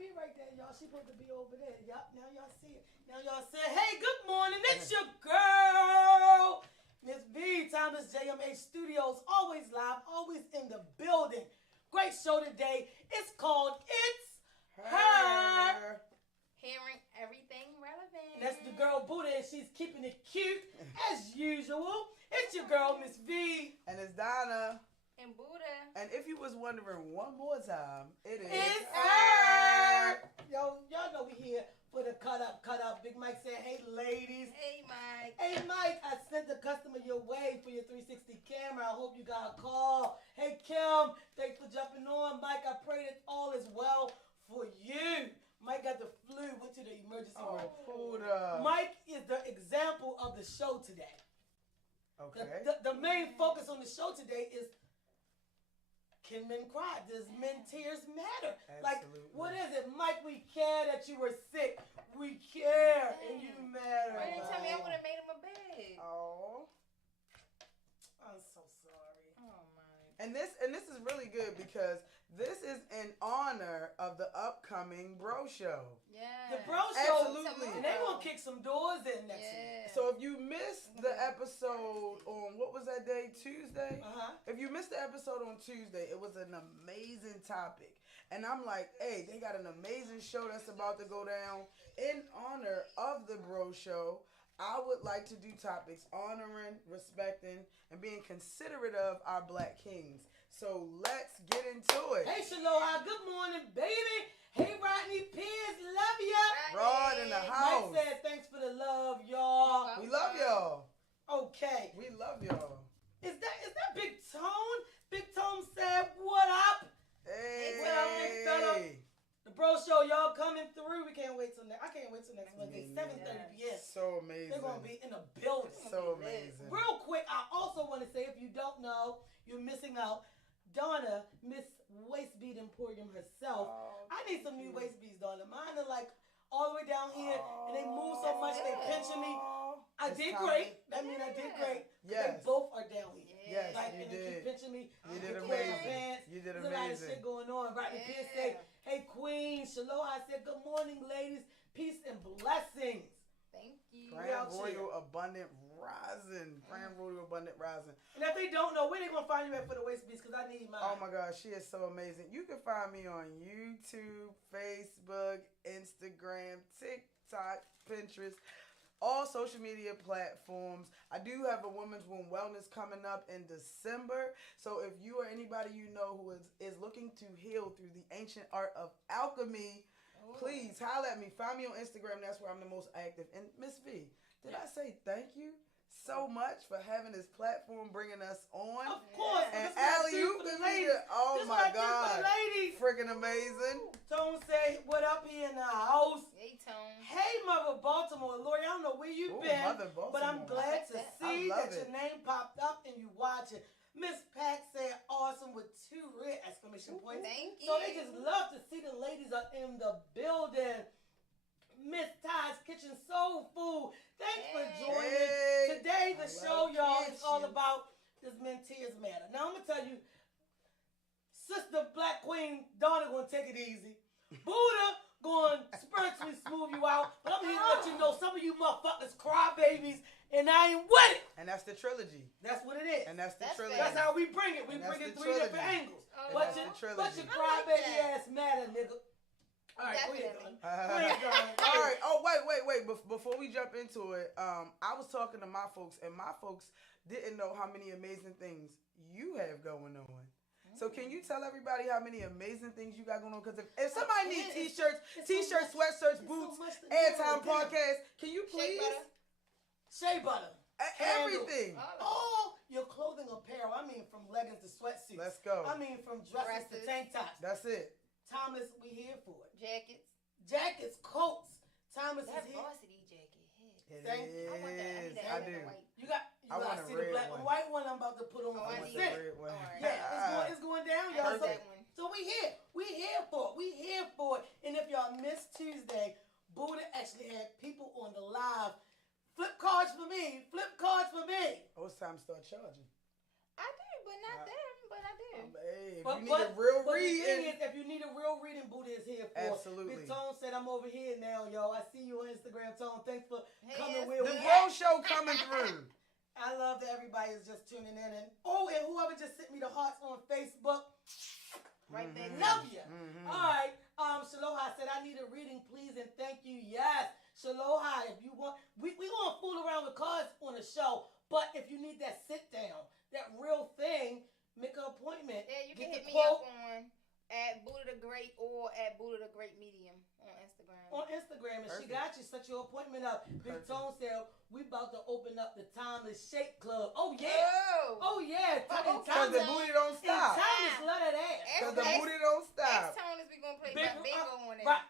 be right there, y'all. She supposed to be over there. Yup, now y'all see it. Now y'all say, hey, good morning. It's your girl, Miss V, Timeless JMH Studios. Always live, always in the building. Great show today. It's called H.E.R. Hearing everything relevant. That's the girl Buddha, and she's keeping it cute as usual. It's your girl, Miss V. And it's Donna. And Buddha. And if you was wondering one more time, It's H.E.R. Yo, y'all know we here for the cut up. Big Mike said, hey, ladies. Hey, Mike. Hey, Mike, I sent the customer your way for your 360 camera. I hope you got a call. Hey, Kim, thanks for jumping on. Mike, I pray that all is well for you. Mike got the flu, went to the emergency room. Buddha. Mike is the example of the show today. Okay. The main focus on the show today is, can men cry? Does men tears matter? Absolutely. Like, what is it? Mike, we care that you were sick. We care and you matter. Why didn't tell me I Mike. would have made him a bed? Oh. I'm so sorry. Oh, my. And this is really good because this is in honor of the upcoming Bro Show. Yeah. The Bro Show, Absolutely. and they gonna kick some doors in next week. So if you missed the episode on, what was that day? Tuesday? If you missed the episode on Tuesday, it was an amazing topic. And I'm like, hey, they got an amazing show that's about to go down. In honor of the Bro Show, I would like to do topics honoring, respecting, and being considerate of our black kings. So let's get into it. Hey, Shaloha, good morning, baby. Hey, Rodney Pierce, love ya. Rod in the house. Mike said thanks for the love, y'all. We love y'all. Okay. We love y'all. Is that Big Tone? Big Tone said, what up? Hey. What up, Big Fella? The Bro Show, y'all coming through. I can't wait till next Wednesday, 7:30 p.m. So amazing. They're going to be in the building. So amazing. Real quick, I also want to say, if you don't know, you're missing out. Donna, Miss Waist Bead Emporium herself. I need some new waist beads, Donna. Mine are like all the way down here, and they move so much, they pinching me. I did great. That means I did great. Yes. They both are down here. Yes, Like, you and they keep did. pinching me. You did They pull my amazing. pants. You did There's a lot of amazing. shit going on. Rodney Pierce said, hey, Queen. Shaloha said, good morning, ladies. Peace and blessings. Thank you. Grand Royal Abundant Rising. Grand Royal Abundant Rising. And if they don't know, where they going to find you at for the waist beads? Because I need mine. Oh my gosh, she is so amazing. You can find me on YouTube, Facebook, Instagram, TikTok, Pinterest, all social media platforms. I do have a Women's Womb Wellness coming up in December. So if you or anybody you know who is looking to heal through the ancient art of alchemy, please holler at me. Find me on Instagram. That's where I'm the most active. And Miss V, did I say thank you so much for having this platform, bringing us on? Of course. And Allie, you for the can be ladies. the, oh This my what I do for God, the ladies. freaking amazing. Tone say, what up here in the house? Hey, Tone. Hey, Mother Baltimore. Lori, I don't know where you've Ooh, been, Mother but I'm Baltimore. glad to see love that it. your name popped up and you watch it. Miss Pat said awesome with 2 red exclamation points. Thank you. So they just love to see the ladies are in the building. Miss Ty's Kitchen Soul Food. Thanks for joining. Hey. Today the I show, love y'all, is all kitchen. about this Men Tears Matter. Now I'm gonna tell you, Sister Black Queen Donna gonna take it easy. Buddha gonna spiritually smooth you out. But I'm here to let you know some of you motherfuckers cry babies, and I ain't with it. And that's the trilogy. That's what it is. And that's the That's trilogy. That's how we bring it. We And bring it that's the 3 trilogy. different angles. And But that's your, the trilogy. but your I cry like baby that. ass matter, nigga. All right, go ahead, Definitely. Donna. Go ahead, Donna. All right. Oh, wait. Before we jump into it, I was talking to my folks, and my folks didn't know how many amazing things you have going on. So can you tell everybody how many amazing things you got going on? Because if somebody needs t-shirts, sweatshirts, boots, airtime podcast, can you please? Shea butter. Everything. All your clothing apparel. I mean, from leggings to sweatsuits. Let's go. I mean, from dresses to Dresses. tank tops. That's it. Thomas, we here for it. Jackets. Jackets, coats. Thomas That is here. varsity jacket. It Thank you. I want that. I need is. that. I in do. the white. You got I want to a see the red black one. and white one I'm about to put on Oh, for I a need set. that. Red one. Alright. Yeah, it's going down, I y'all. need So, that one. so we here. We here for it. We here for it. And if y'all missed Tuesday, Buddha actually had people on the live. Flip cards for me. Flip cards for me. Oh, it's time to start charging. I do, but not them. But I do. Hey, if But, you need a real but the thing reading. is, if you need a real reading, Buddha is here here for. Absolutely. Big Tone said I'm over here now, yo. I see you on Instagram, Tone. Thanks for coming Yes, with The me. Bro Show coming through. I love that everybody is just tuning in. And whoever just sent me the hearts on Facebook. Right there. Love you. Mm-hmm. All right. Shaloha said, I need a reading, please, and thank you. Yes. Shaloha, if you want, we going to fool around with cards on the show, but if you need that sit down, that real thing, make an appointment. Yeah, you can Get hit the me quote. up on @Buddha the Great or @Buddha the Great Medium on Instagram. On Instagram, and Perfect. she got you. Set your appointment up. Big Perfect. Tone said, we about to open up the Timeless Shake Club. Oh, yeah. Oh, yeah. Because the booty don't stop. Timeless love that ass. Because the booty don't stop. Next tone is we gonna play Big- bingo on it. Right.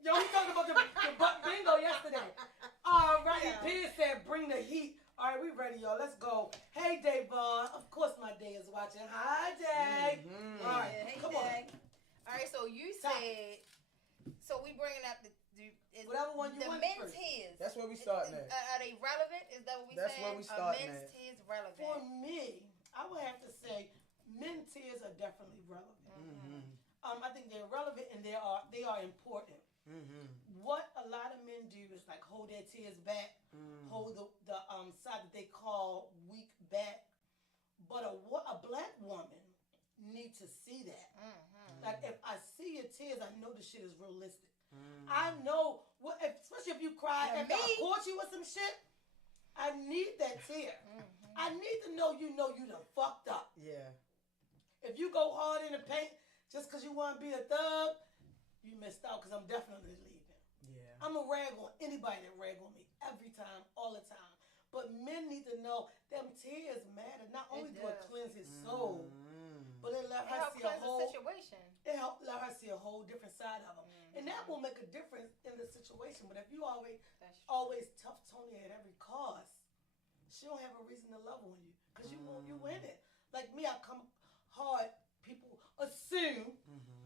Yo, we talked about the butt bingo yesterday. Rodney Pierce said, bring the heat. All right, we ready, y'all. Let's go. Hey, Davon. Of course, my day is watching. Hi, Day. Mm-hmm. All right, Hey, come Dag. All right, so you said, so we bringing up the Whatever one you the want men's first. tears. That's where we starting at. Are they relevant? Is that what we That's saying? where we starting men's at. tears relevant? For me, I would have to say men tears are definitely relevant. Mm-hmm. I think they're relevant and they are important. Mm-hmm. What a lot of men do is like hold their tears back, hold the side that they call weak back. But a black woman needs to see that. Like if I see your tears, I know the shit is realistic. I know especially if you cry after I caught you with some shit. I need that tear. I need to know you done fucked up. Yeah. If you go hard in the paint just because you want to be a thug, you missed out because I'm definitely leaving. Yeah. I'm a rag on anybody that rag on me every time, all the time. But men need to know them tears matter. Not only do it cleanse his soul, but it let her see a whole situation. It helped let her see a whole different side of him. And that will make a difference in the situation. But if you always tough Tony at every cost, she don't have a reason to love on you. Because you win it. Like me, I come hard. People assume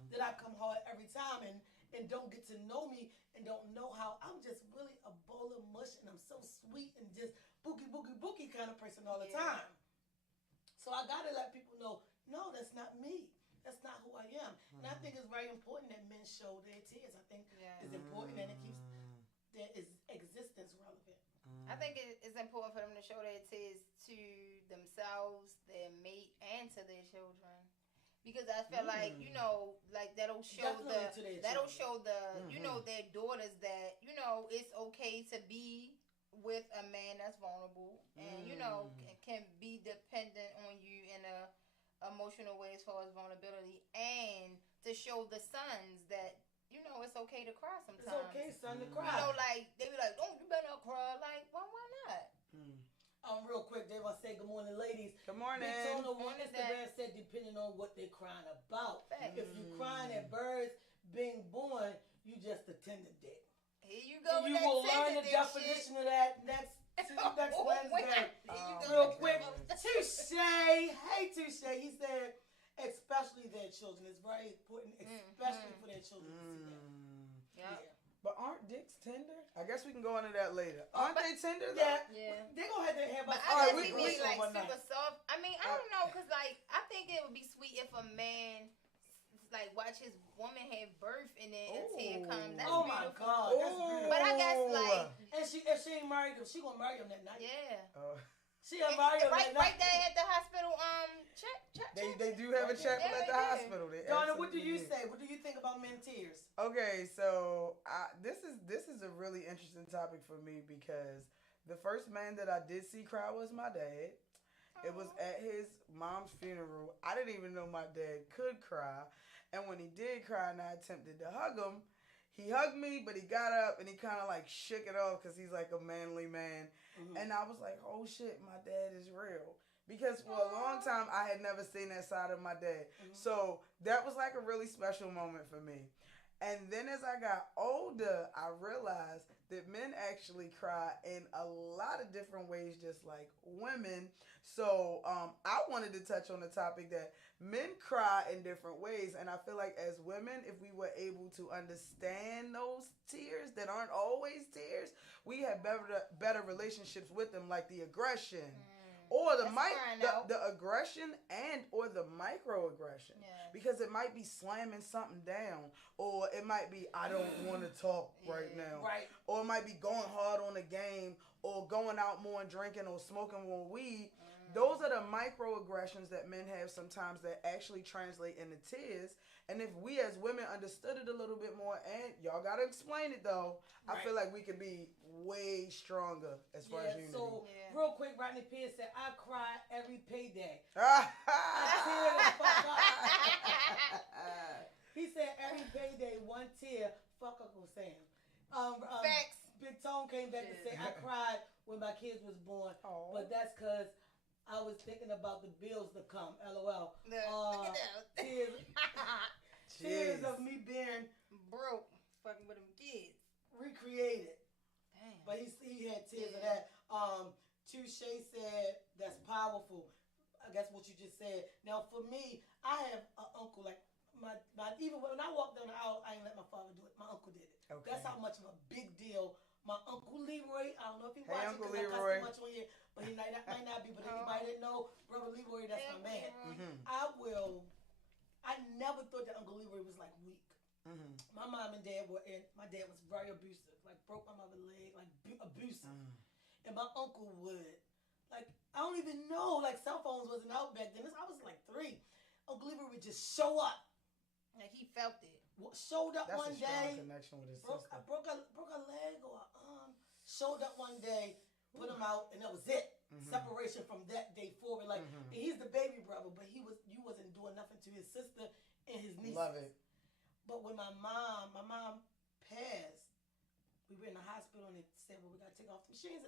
that I come hard every time and don't get to know me and don't know how I'm just really a bowl of mush and I'm so sweet and just boogie kind of person all the time. So I gotta let people know, no, that's not me. That's not who I am. And I think it's very important that men show their tears. I think it's important and it keeps their existence relevant. I think it's important for them to show their tears to themselves, their mate, and to their children. Because I feel like, like that'll show their daughters that, it's okay to be with a man that's vulnerable and, can be dependent on you in a emotional way as far as vulnerability, and to show the sons that, it's okay to cry sometimes. It's okay, son, to cry. Like, they be like, oh, you better not cry. Like, why not? Real quick, they want to say good morning, ladies. Good morning. Big Tone on Instagram said depending on what they're crying about. If you crying at birds being born, you just a tender dick. Here you go. And you will learn the definition of that next Wednesday. Real quick. Touche. Hey, Touche. He said, especially their children. It's very important, especially for their children to see that. Yeah. But aren't dicks tender? I guess we can go into that later. Aren't they tender though? Yeah. They're going to have to have But all I right, guess we be like super soft. I mean, I don't know, because like, I think it would be sweet if a man like watch his woman have birth and then a tear comes. That's beautiful. My God. That's beautiful. But I guess like, and if she ain't married him, she going to marry him that night. Yeah. She gonna marry him that night. Right there at the hospital, check. They do have a chapel at the hospital. Donna, what do you say? What do you think about men tears? Okay, so this is a really interesting topic for me because the first man that I did see cry was my dad. It was at his mom's funeral. I didn't even know my dad could cry, and when he did cry and I attempted to hug him, he hugged me, but he got up and he kind of like shook it off because he's like a manly man. And I was like, oh shit, my dad is real. Because for a long time, I had never seen that side of my dad. So that was like a really special moment for me. And then as I got older, I realized that men actually cry in a lot of different ways, just like women. So I wanted to touch on the topic that men cry in different ways. And I feel like as women, if we were able to understand those tears that aren't always tears, we have better relationships with them, like the aggression. Or the aggression and or the microaggression. Because it might be slamming something down, or it it might be, I don't want to talk right now. Right. Or it might be going hard on the game, or going out more and drinking, or smoking more weed. Those are the microaggressions that men have sometimes that actually translate into tears. And if we as women understood it a little bit more, and y'all got to explain it though, I feel like we could be way stronger as far as unity. So, real quick, Rodney Pierce said, I cry every payday. I tear the fuck up. He said every payday, one tear. Fuck Uncle Sam. Facts. Big Tone came back to say, I cried when my kids was born. But that's because I was thinking about the bills to come. LOL. Look at that. Tears of me being broke, fucking with them kids. Recreated. Damn. But he had tears of that. Touche said, that's powerful. I guess what you just said. Now, for me, I have an uncle, like, my even when I walked down the aisle, I ain't let my father do it. My uncle did it. Okay. That's how much of a big deal. My Uncle Leroy, I don't know if he Hey, watches Uncle because I Leroy. cuss too much on here, but he might not be. But anybody that know, Brother Leroy, that's my man. Mm-hmm. I never thought that Uncle Leroy was like weak. Mm-hmm. My mom and dad were in. My dad was very abusive, like broke my mother's leg, like abusive. And my uncle would, like, I don't even know, like cell phones wasn't out back then. I was like 3. Uncle Leroy would just show up. Like he felt it. Showed up one day. Connection with his broke sister. a leg or a arm. Showed up one day, put him out, and that was it. Separation from that day forward. Like, and he's the baby brother, but you wasn't doing nothing to his sister and his nieces. Love it. But when my mom passed, we were in the hospital and they said, well, we got to take off the machines.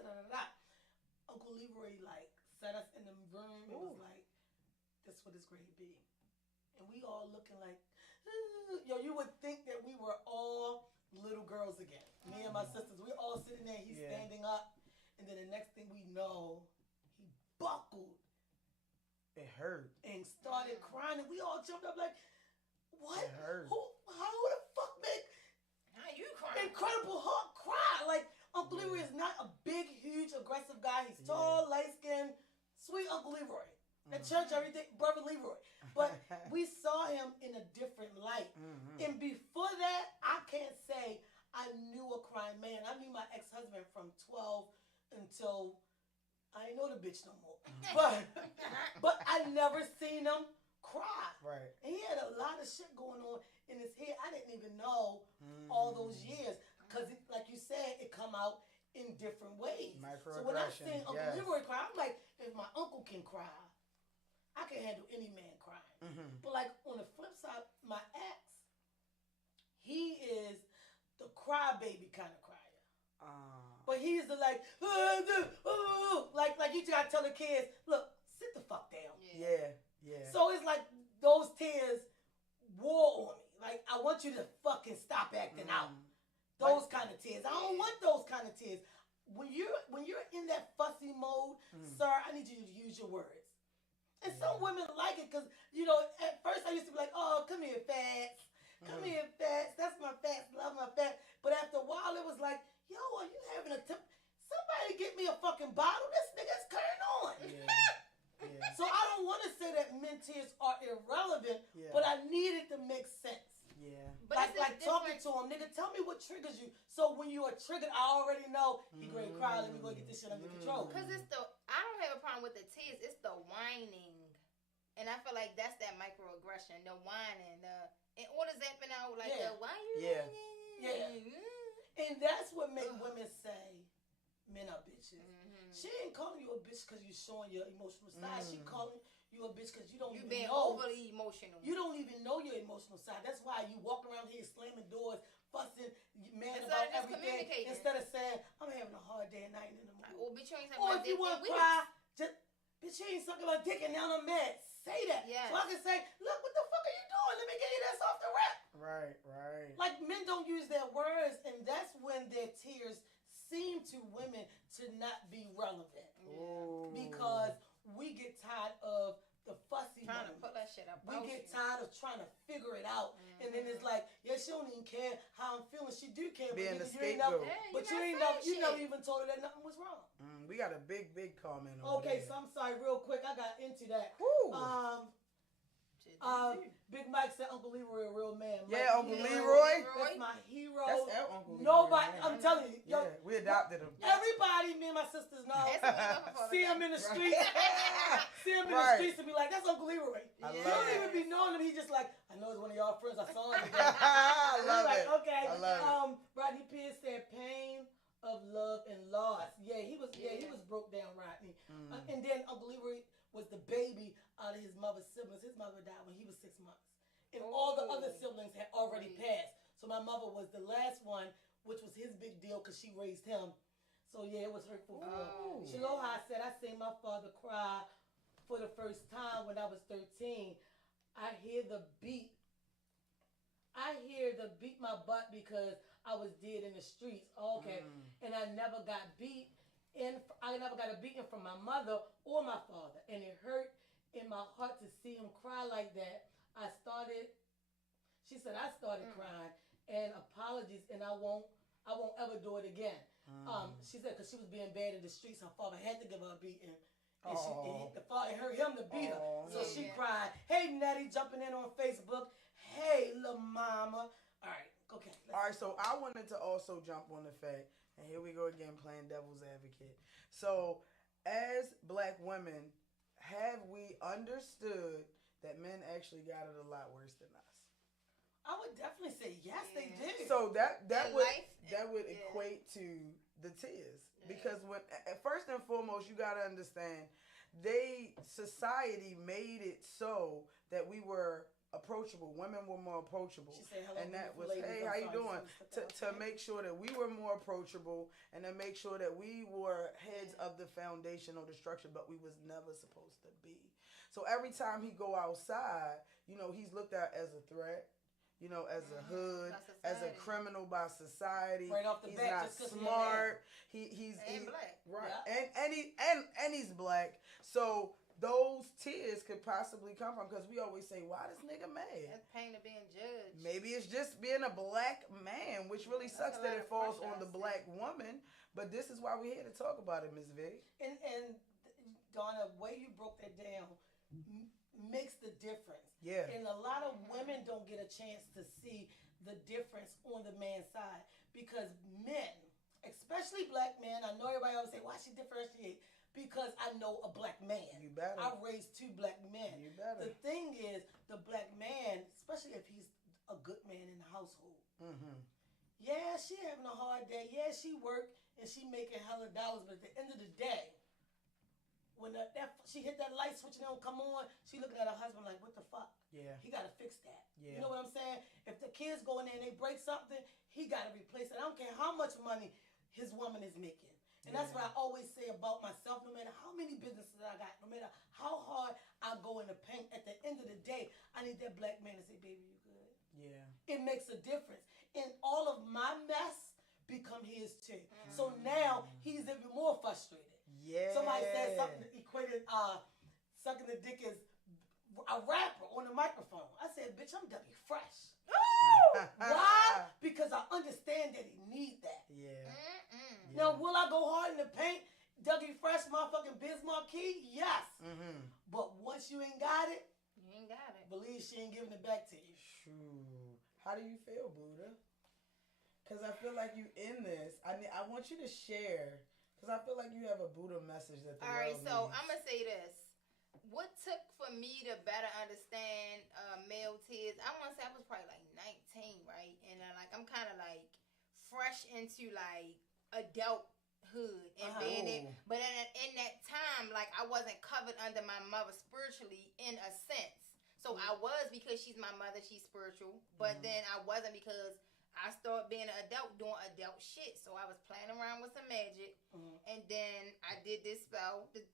Uncle Leroy, like, set us in the room and was like, this what it's going to be. And we all looking like, yo, you would think that we were all little girls again. Me and my sisters, we all sitting there, he's standing up. And then the next thing we know, he buckled. It hurt. And started crying. And we all jumped up like, what? It hurt. How the fuck make How you crying? Incredible Hulk cry? Like, Uncle Leroy is not a big, huge, aggressive guy. He's tall, light-skinned, sweet Uncle Leroy. At church, everything, Brother Leroy. But we saw him in a different light. And before that, I can't say I knew a crying man. I knew my ex-husband from 12 until I ain't know the bitch no more. But I never seen him cry. Right. And he had a lot of shit going on in his head. I didn't even know all those years. Because, like you said, it come out in different ways. So when I seen Uncle Leroy cry, I'm like, if my uncle can cry, I can handle any man crying. But like on the flip side, my ex, he is the crybaby kind of crier. But he's the like you gotta tell the kids, look, sit the fuck down. Yeah. So it's like those tears wore on me. Like, I want you to fucking stop acting out. Those kind of tears. I don't want those kind of tears. When you're in that fussy mode, sir, I need you to use your words. And some women like it because, at first I used to be like, oh, come here, Fats. Come here, Fats. That's my Fats. Love my Fats. But after a while, it was like, yo, are you having a somebody get me a fucking bottle. This nigga's current on. So I don't want to say that men tears are irrelevant, but I need it to make sense. But like talking to him, nigga, tell me what triggers you. So when you are triggered, I already know he going to cry. Let me go get this shit under control. Because I don't have a problem with the tears. It's the whining. And I feel like that's that microaggression, the whining. And what is that out? Like, why you? And that's what make women say men are bitches. She ain't calling you a bitch because you're showing your emotional side. She calling you a bitch because you don't even being know. Overly emotional. You don't even know your emotional side. That's why you walk around here slamming doors, fussing, mad about everything. Instead of saying, I'm having a hard day and night in the morning. Or bitch, you ain't or if you want to cry, just, bitch, you ain't sucking my dick and now I'm mad. Say that. Yes. So I can say, look, what the fuck are you doing? Let me get you this off the rip. Right. Like, men don't use their words, and that's when their tears seem to women to not be relevant. Because we get tired of the fussy trying to put that shit up. We get tired of trying to figure it out. And then it's like, she don't even care how I'm feeling. She do care. Being but the scapegoat. You never even told her that nothing was wrong. We got a big comment on Okay, so I'm sorry, real quick. I got into that. Big Mike said Uncle Leroy a real man. Uncle Leroy. That's adopted him. Everybody, me and my sisters know. See him in the streets. See him in the streets and be like, that's Uncle Leroy. You don't even be knowing him. He's just like, I know it's one of y'all friends. I saw him today. I love it. Okay. I love it. Rodney Pierce said pain of love and loss. Yeah, he was broke down, Rodney. And then Uncle Leroy was the baby out of his mother's siblings. His mother died when he was 6 months. And all the other siblings had already passed. So my mother was the last one, which was his big deal because she raised him. So yeah, it was hurtful for her. Shaloha said, I seen my father cry for the first time when I was 13. I hear the beat my butt because I was dead in the streets. Okay. And I never got a beating from my mother or my father. And it hurt in my heart to see him cry like that. She said, I started crying and apologies and I won't ever do it again. She said, because she was being bad in the streets, her father had to give her a beating. And the father hurt him to beat her. So she cried. Hey, Nettie, jumping in on Facebook. Hey, little mama. All right, okay. All right, so I wanted to also jump on the fact, and here we go again playing devil's advocate. So, as black women, have we understood that men actually got it a lot worse than us? I would definitely say yes, they did. So that would equate to the tears, because when first and foremost you got to understand, society made it so that we were approachable. Women were more approachable. She said, hello, and that was, ladies, hey, how you doing? To make sure that we were more approachable and to make sure that we were heads of the foundation or the structure, but we was never supposed to be. So every time he go outside, he's looked at as a threat. As a hood, as a criminal by society. Right off the he's bat, not smart. He's black. Right. Yeah. And he's black. So those tears could possibly come from, because we always say, why this nigga mad? That's pain of being judged. Maybe it's just being a black man, which really sucks that it falls on the black woman. But this is why we're here to talk about it, Ms. V. And Donna, the way you broke that down makes the difference. Yeah. And a lot of women don't get a chance to see the difference on the man's side, because men, especially black men, I know everybody always say, why she differentiate? Because I know a black man. You better. I raised 2 black men. You better. The thing is, the black man, especially if he's a good man in the household, yeah, she having a hard day. Yeah, she work and she making hella dollars, but at the end of the day, when she hit that light switch and it don't come on, she looking at her husband like, what the fuck? Yeah. He got to fix that. Yeah. You know what I'm saying? If the kids go in there and they break something, he got to replace it. I don't care how much money his woman is making. And that's what I always say about myself. No matter how many businesses I got, no matter how hard I go in the paint, at the end of the day, I need that black man to say, baby, you good? Yeah. It makes a difference. And all of my mess become his too. So now he's even more frustrated. Yeah. Somebody said something that equated sucking the dick as a rapper on the microphone. I said, bitch, I'm W Fresh. Why? Because I understand that he needs that. Yeah. Now, will I go hard in the paint? W Fresh, motherfucking Biz Marquee? Yes. But once you ain't got it, you ain't got it. Believe she ain't giving it back to you. True. How do you feel, Buddha? Because I feel like you in this. I want you to share. Because I feel like you have a Buddha message that the world needs. So I'm going to say this. What took for me to better understand male tears, I want to say I was probably like 19, right? And I'm kind of like fresh into like adulthood and being it. But in that time, like I wasn't covered under my mother spiritually in a sense. So I was, because she's my mother, she's spiritual. But then I wasn't, because I started being an adult doing adult shit. So I was playing around with some magic, and then I did this spell to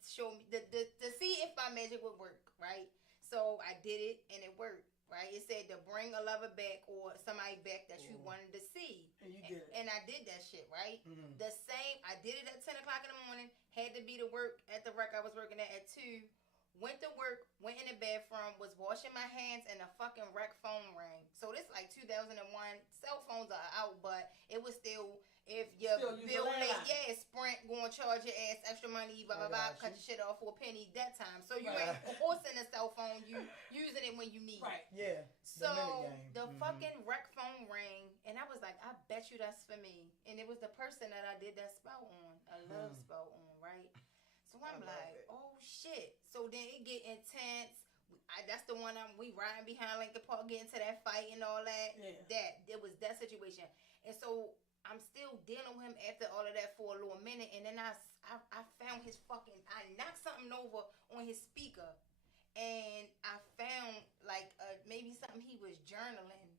show me to see if my magic would work, right? So I did it and it worked, right? It said to bring a lover back or somebody back that you wanted to see, and you did it. And I did that shit, right? The same. I did it at 10 o'clock in the morning. Had to be to work at the rec I was working at 2. Went to work, went in the bathroom, was washing my hands, and the fucking rec phone rang. So this like 2001. Cell phones are out, but it was still, if your bill late, Sprint going to charge your ass extra money, blah, blah, blah, cut your shit off for a penny that time. So you ain't forcing a cell phone, you using it when you need it. Right. Yeah. So the fucking rec phone rang, and I was like, I bet you, that's for me. And it was the person that I did that spell on, a love spell on, right? So I'm like, oh shit. So then it get intense. That's the one we riding behind Lincoln Park, getting to that fight and all that. Yeah. It was that situation. And so I'm still dealing with him after all of that for a little minute. And then I found I knocked something over on his speaker. And I found like maybe something he was journaling.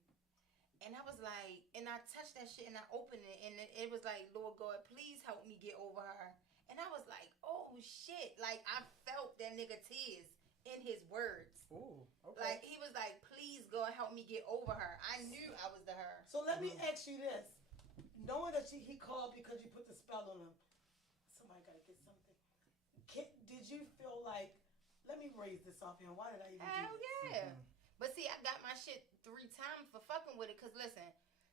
And I was like, and I touched that shit and I opened it. And it was like, Lord God, please help me get over her. And I was like, oh shit. Like I felt that nigga tears in his words. Ooh, okay. Like he was like, please God help me get over her. I knew I was the her. So let me ask you this. Knowing that he called because you put the spell on him, somebody gotta get something. Did you feel like, let me raise this off him? Why did I even do this? Hell yeah. But see, I got my shit 3 times for fucking with it. Cause listen,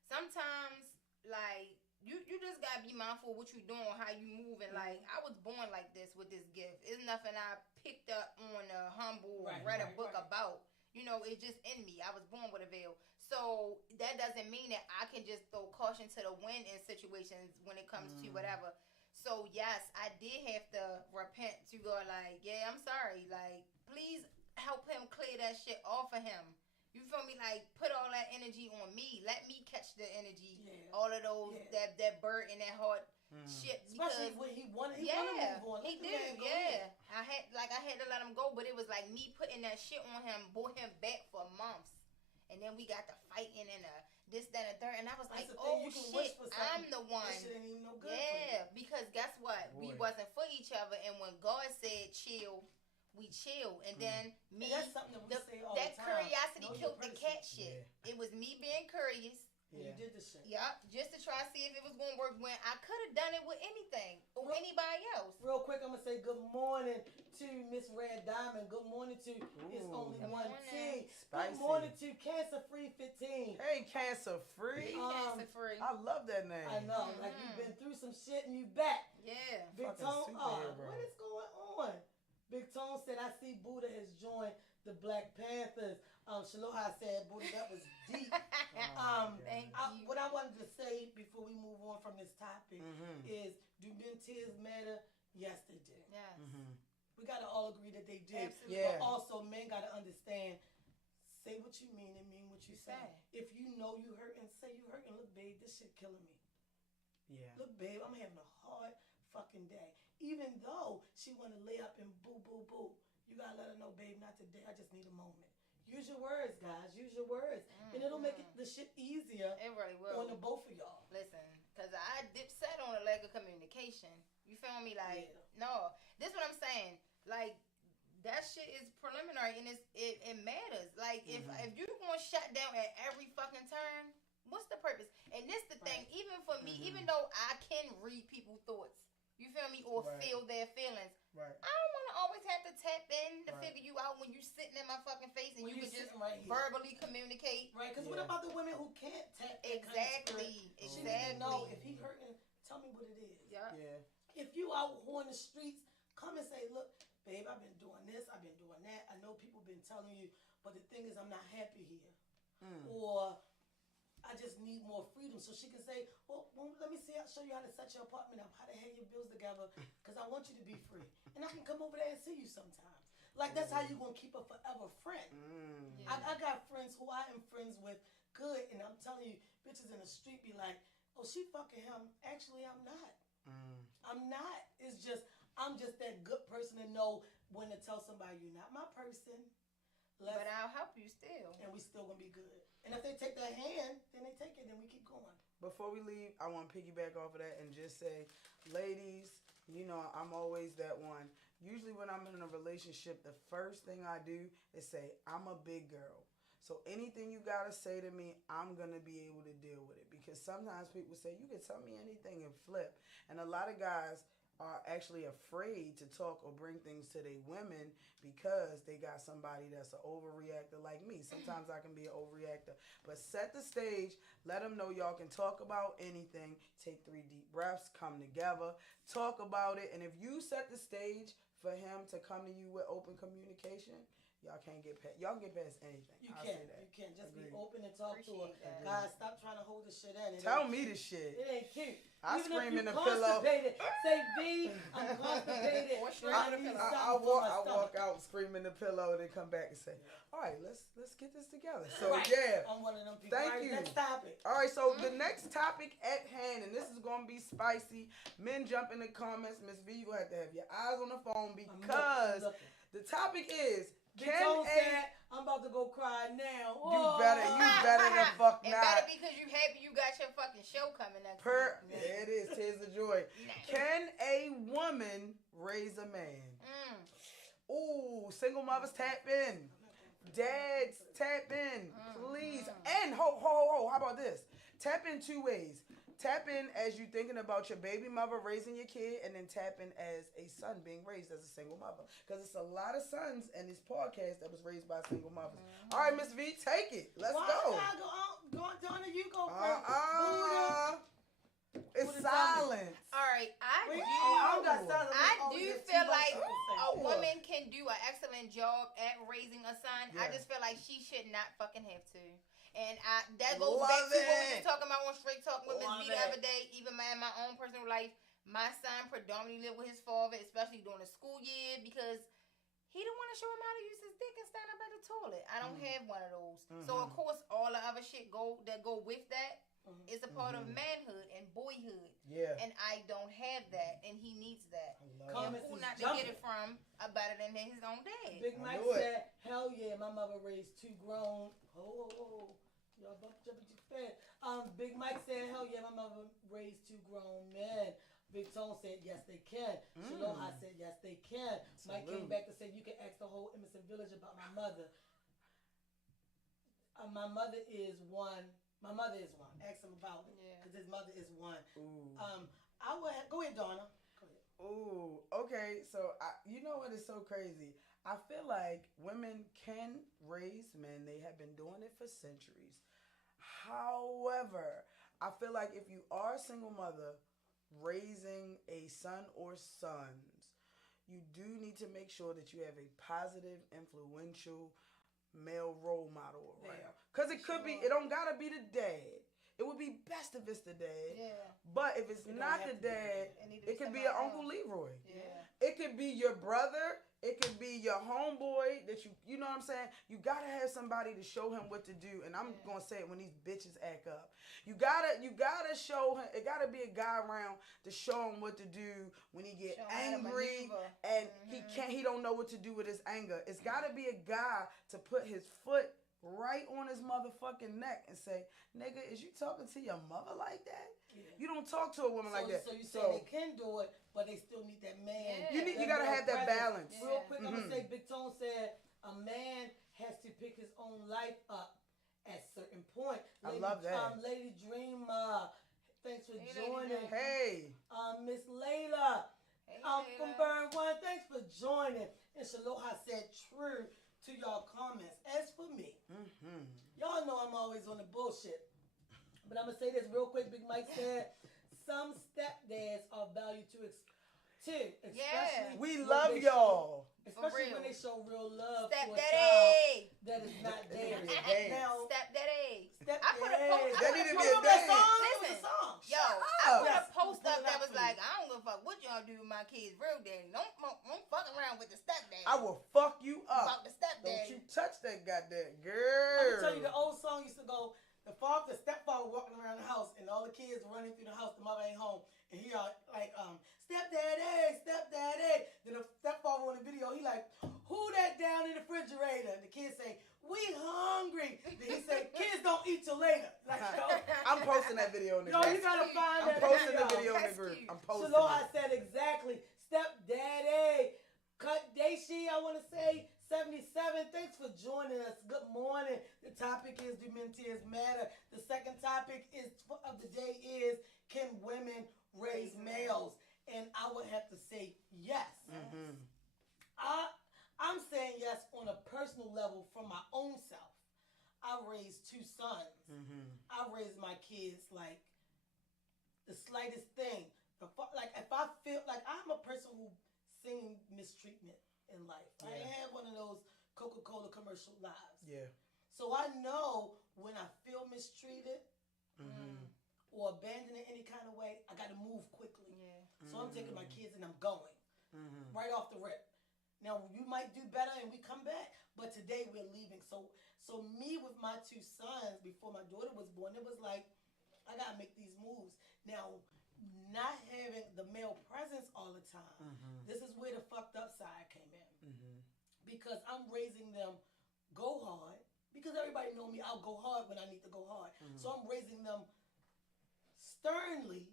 sometimes like you just gotta be mindful of what you doing, how you moving. Like I was born like this with this gift. It's nothing I picked up on a humble read a book about. You know, it's just in me. I was born with a veil. So that doesn't mean that I can just throw caution to the wind in situations when it comes to whatever. So yes, I did have to repent to go like, yeah, I'm sorry. Like, please help him clear that shit off of him. You feel me? Like, put all that energy on me. Let me catch the energy. Yeah. All of those, that bird and that heart shit. Especially when he wanted to move on. He did, yeah. I had to let him go, but it was like me putting that shit on him, brought him back for months. And then we got to fighting and this, that, and third. And I was like, oh shit, I'm the one. That shit ain't even no good for you. Because guess what? Boy. We wasn't for each other. And when God said chill, we chill. And then me, and that's something that we say all the time. Curiosity killed the cat shit. Yeah. It was me being curious. Yeah. You did the shit. Yup, just to try to see if it was going to work when I could have done it with anything or anybody else. Real quick, I'm going to say good morning to Miss Red Diamond. Good morning to It's Only One T. Good morning to Cancer Free 15. Hey, Cancer Free. Cancer Free. I love that name. I know. Like you've been through some shit and you back. Yeah. Big Tone, what is going on? Big Tone said, I see Buddha has joined the Black Panthers. Shaloha said, Buddha, that was deep. Thank you. What I wanted to say before we move on from this topic is, do men tears matter? Yes, they do. Yes. We got to all agree that they do. Absolutely. Yeah. But also, men got to understand, say what you mean and mean what you say. If you know you hurting, say you hurting. Look, babe, this shit killing me. Yeah. Look, babe, I'm having a hard fucking day. Even though she want to lay up and boo, boo, boo. You got to let her know, babe, not today. I just need a moment. Use your words, guys. Use your words. And it'll make the shit easier it really will. on the both of y'all. Listen, because I set on a lack of communication. You feel me? Like, no. This is what I'm saying. Like, that shit is preliminary and it matters. Like, if you're going to shut down at every fucking turn, what's the purpose? And this the thing, even for me, even though I can read people's thoughts, you feel me? Or feel their feelings. Right. I don't want to always have to tap in to figure you out when you're sitting in my fucking face and you can just verbally communicate. Right, because what about the women who can't tap in? Exactly. She need to know if he hurting, tell me what it is. Yeah. If you out on the streets, come and say, look, babe, I've been doing this, I've been doing that. I know people been telling you, but the thing is I'm not happy here. Or I just need more freedom. So she can say, well, let me see, I'll show you how to set your apartment up, how to have your bills together, because I want you to be free. And I can come over there and see you sometimes. Like, that's how you're going to keep a forever friend. I got friends who I am friends with good, and I'm telling you, bitches in the street be like, oh, she fucking him. Actually, I'm not. I'm not. It's just, I'm just that good person to know when to tell somebody, you're not my person. But I'll help you still. And we still going to be good. And if they take that hand, then they take it, then we keep going. Before we leave, I want to piggyback off of that and just say, ladies, you know, I'm always that one. Usually when I'm in a relationship, the first thing I do is say, I'm a big girl. So anything you got to say to me, I'm going to be able to deal with it. Because sometimes people say, you can tell me anything and flip. And a lot of guys are actually afraid to talk or bring things to their women because they got somebody that's an overreactor like me. Sometimes I can be an overreactor. But set the stage. Let them know y'all can talk about anything. Take 3 deep breaths. Come together. Talk about it. And if you set the stage for him to come to you with open communication, y'all can't get past. Y'all can get past anything. You can. You can. Just be open and talk to her. Guys, stop trying to hold the the shit in. Tell me the shit. It ain't cute. I Even scream in the if pillow. Say, V, I'm constipated. I walk out screaming the pillow, and then come back and say, all right, let's get this together. So yeah, I'm one of them people. Thank you. Next topic. All right, so the next topic at hand, and this is gonna be spicy. Men jump in the comments. Miss V, you gonna have to have your eyes on the phone because the topic is I'm about to go cry now. You better than fuck not. It better because you happy you got your fucking show coming next week. Yeah, it is. Tears of joy. Can a woman raise a man? Ooh, single mothers tap in. Dads tap in, please. And ho. How about this? Tap in 2 ways. Tap in as you thinking about your baby mother raising your kid, and then tap in as a son being raised as a single mother. Because it's a lot of sons in this podcast that was raised by single mothers. All right, Miss V, take it. Let's go. Donna, you go first. It's silence. All right, I do feel like a woman can do an excellent job at raising a son. I just feel like she should not fucking have to. And that goes back to what we were talking about on Straight Talk with Miss V the other day. Even in my own personal life, my son predominantly lived with his father, especially during the school year, because he don't want to show him how to use his dick and stand up at the toilet. I don't have one of those. So of course, all the other shit that go with that is a part of manhood and boyhood. Yeah. And I don't have that, and he needs that. And who not to get it from better than his own dad? Big Mike said, "Hell yeah, my mother raised 2 grown." Y'all jumping too fast. Big Mike said, "Hell yeah, my mother raised 2 grown men." Big Tone said, "Yes, they can." Shaloha said, "Yes, they can." Mike came back to say, "You can ask the whole Emerson Village about my mother." My mother is one. My mother is one. Ask him about it, because his mother is one. I will go ahead, Donna. Go ahead. Ooh, okay. So you know what is so crazy? I feel like women can raise men. They have been doing it for centuries. However, I feel like if you are a single mother raising a son or sons, you do need to make sure that you have a positive, influential male role model around. Because it could be, it don't gotta be the dad. It would be best if it's the dad. Yeah. But if it's not the dad, it could be your Uncle Leroy. Yeah. It could be your brother. It could be your homeboy that you know what I'm saying? You gotta have somebody to show him what to do. And I'm gonna say it when these bitches act up. You gotta show him. It gotta be a guy around to show him what to do when he get angry and he don't know what to do with his anger. It's gotta be a guy to put his foot right on his motherfucking neck and say, "Nigga, is you talking to your mother like that?" Yeah. You don't talk to a woman like that. So you say they can do it, but they still need that man. Yeah. You gotta have that balance. Yeah. Real quick, I'm gonna say Big Tone said a man has to pick his own life up at a certain point. I love that. Lady Dreamer, thanks for joining. Hey. Miss Layla. From Burn One, thanks for joining. And Shaloha said true to y'all comments. As for me, y'all know I'm always on the bullshit. But I'm going to say this real quick. Big Mike said, some stepdads are valued too. Especially we love y'all. Especially when they show real love Step for a child that is not theirs. Now, Stepdaddy. I put a post. That needed to be a dance. Listen, yo, I put a post up that was like, I don't give a fuck what y'all do with my kids' real daddy. Don't fuck around with the stepdaddy. I will fuck you up. Fuck the stepdaddy. Don't you touch that goddamn girl. I'm gonna tell you, the old song used to go, the stepfather walking around the house and all the kids running through the house, the mother ain't home. And he like, stepdaddy. Then the stepfather on the video, he like, who that down in the refrigerator? And the kids say, we hungry. Then he say, kids don't eat till later. Like, I'm posting that video in the group. You gotta find that video. I'm posting the video in the group. I'm posting it. Shaloha said exactly. Stepdaddy. Cut Daishi, I want to say 77. Thanks for joining us. Good morning. The topic is, do men tears matter? The second topic of the day is, can women raise males? And I would have to say yes. I'm saying yes on a personal level from my own self. I raised 2 sons. I raised my kids like the slightest thing. Like if I feel like I'm a person who seen mistreatment in life. I had one of those Coca-Cola commercial lives. Yeah. So I know when I feel mistreated, taking my kids and I'm going. Right off the rip. Now, you might do better and we come back, but today we're leaving. So me with my 2 sons, before my daughter was born, it was like, I got to make these moves. Now, not having the male presence all the time, this is where the fucked up side came in. Because I'm raising them, go hard, because everybody know me, I'll go hard when I need to go hard. So I'm raising them sternly,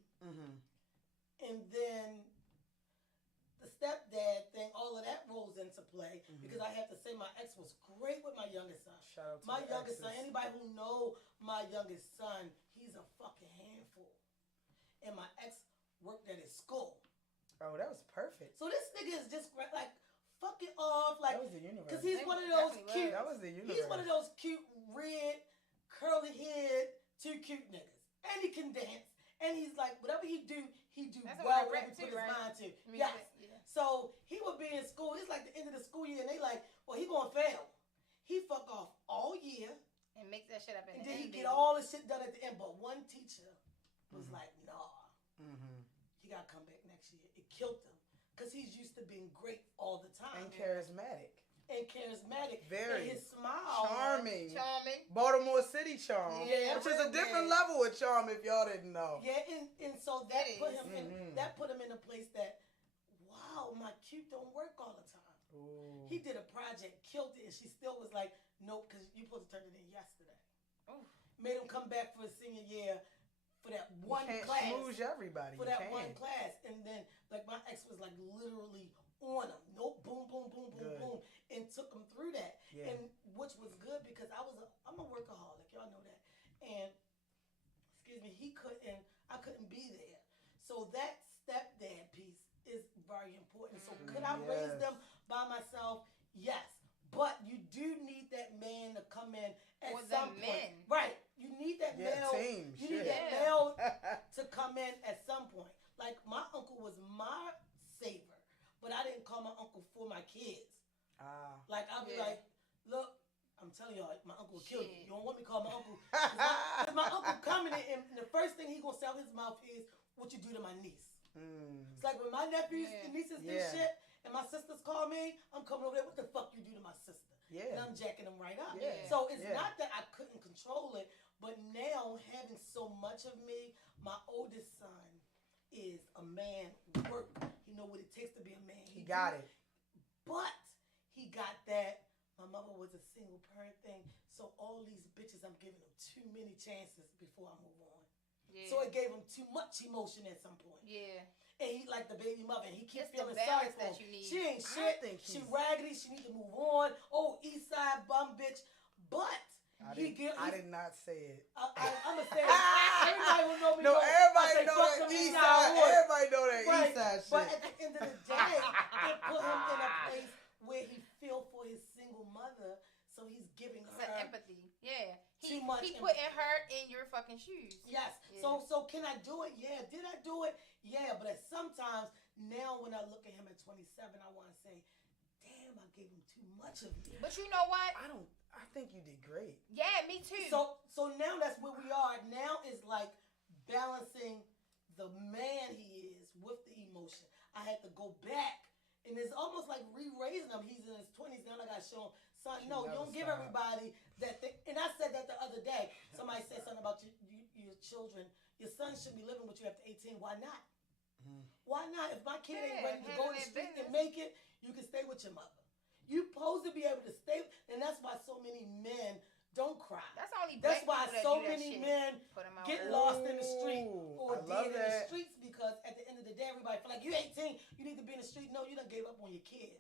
and then the stepdad thing, all of that rolls into play, because I have to say my ex was great with my youngest son. Shout out to my youngest exes. son, anybody who know my youngest son, he's a fucking handful. And my ex worked at his school. Oh, that was perfect. So this nigga is just like, fuck it off, like, that was the universe. because he's one of those cute. That was the universe. He's one of those cute, red, curly head, 2 cute niggas, and he can dance. And he's like, whatever he do That's well, what whatever he put his mind to. Yes. Yeah. So he would be in school. It's like the end of the school year, and they like, well, he gonna fail. He fuck off all year, and make that shit up in and the then he end. get all the shit done at the end. But one teacher was like, nah, he gotta come back next year. It killed him because he's used to being great all the time And charismatic. And Very. his smile, Charming. Charming. Baltimore City charm. Yeah, which is a different level of charm if y'all didn't know. Yeah, and so that It put is. him in that put him in a place that, wow, my cute don't work all the time. Ooh. He did a project, killed it, and she still was like, nope, because you supposed to turn it in yesterday. Ooh. Made him come back for his senior year for that one you can't class. smooze everybody. For you that can't. one class. And then, like, my ex was like literally on him. Nope, boom, boom, boom, boom, Good. boom. And took him through that. Yeah. And which was good because I'm a workaholic. Y'all know that. And, excuse me, I couldn't be there. So that stepdad piece is very important. So could I raise them by myself? Yes. But you do need that man to come in at Or some the point. men. Right. You need that male. Team. You need Shit. that male to come in at some point. Like, my uncle was my saver, but I didn't call my uncle for my kids. Like, I'll be like, look, I'm telling y'all, my uncle will kill you. You don't want me to call my uncle. Because my uncle coming in, and the first thing he going to say out his mouth is, what you do to my niece. It's like when my nephews and nieces do shit, and my sisters call me, I'm coming over there, what the fuck you do to my sister? Yeah. And I'm jacking them right up. Yeah. So it's not that I couldn't control it, but now having so much of me, my oldest son is a man work. He know what it takes to be a man. He got it. But he got that. My mother was a single parent thing. So all these bitches, I'm giving them too many chances before I move on. Yeah. So it gave him too much emotion at some point. Yeah. And he like the baby mother, and he keeps It's feeling the sorry balance for him. that you need. She ain't shit. She raggedy. She need to move on. Oh, East Side bum bitch. But I did not say it. I'm gonna say it. Everybody will know me. No, everybody know fuck that them East Side Side. Ward. Everybody know that Right. East Side shit. But at the end of the day, it put him in a place where he feel for his single mother, so he's giving It's her empathy. Yeah. too much. He putting her in your fucking shoes. Yes. Yeah. So can I do it? Yeah. Did I do it? Yeah. But sometimes now when I look at him at 27, I want to say, damn, I gave him too much of me. But you know what? I think you did great. Yeah, me too. So now that's where we are. Now is like balancing the man he is with the emotion. I had to go back. And it's almost like re-raising him. He's in his 20s now. I got to show him, son, no, you don't give everybody that thing. And I said that the other day. Somebody said something about your children. Your son should be living with you after 18. Why not? Why not? If my kid ain't ready to go in the street and make it, you can stay with your mother. You supposed to be able to stay. And that's why so many men don't cry. That's why so many men get lost in the street or dead in the streets, because at the end of the day, everybody feel like, you 18, you need to be in the street. No, you done gave up on your kid.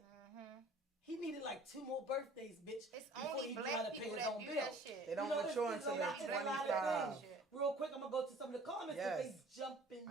He needed like 2 more birthdays, bitch. It's before only he knew black how to pay people his that own do bill. that shit. They don't mature until they're 25. Real quick, I'm going to go to some of the comments because they jumping.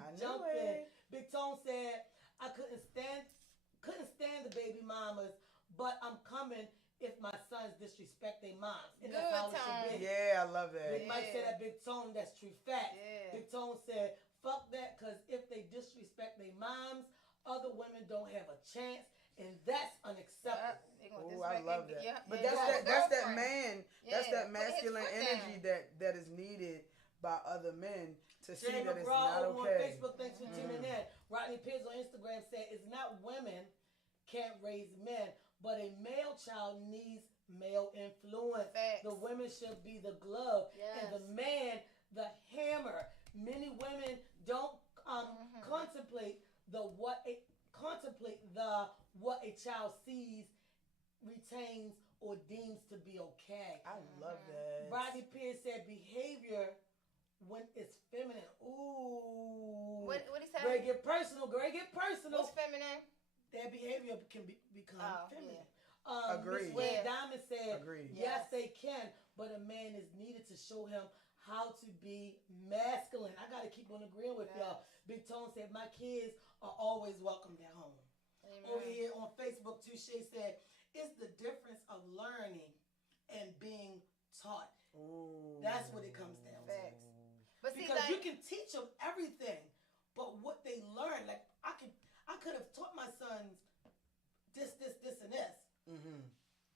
Big Tone said, I couldn't stand the baby mamas, but I'm coming if my sons disrespect their moms. And that's how it should be. Yeah, I love that. Big Mike said that. Big Tone, that's true fact. Yeah. Big Tone said, fuck that, because if they disrespect their moms, other women don't have a chance, and that's unacceptable. Oh, I love that. But that's that man, that's that masculine put his foot energy that is needed by other men to see Jay that it's McGraw not over on okay. Facebook, thanks for tuning in. Rodney Pierce on Instagram said, it's not women can't raise men, but a male child needs male influence. Facts. The women should be the glove Yes. and the man the hammer. Many women don't contemplate what a child sees, retains, or deems to be okay. I love that. Rodney Pierce said behavior when it's feminine. Ooh. What he said? Greg, get personal. What's feminine? Their behavior can become feminine. Agreed. Miss Wade Diamond said, Agreed. yes, they can, but a man is needed to show him how to be masculine. I got to keep on agreeing with y'all. Big Tone said, my kids are always welcomed at home. Amen. Over here on Facebook, Touche said, it's the difference of learning and being taught. Ooh. That's what it comes down to. Facts. But see, Because like, you can teach them everything, but what they learn, like I could have taught my sons this, and this. Mm-hmm.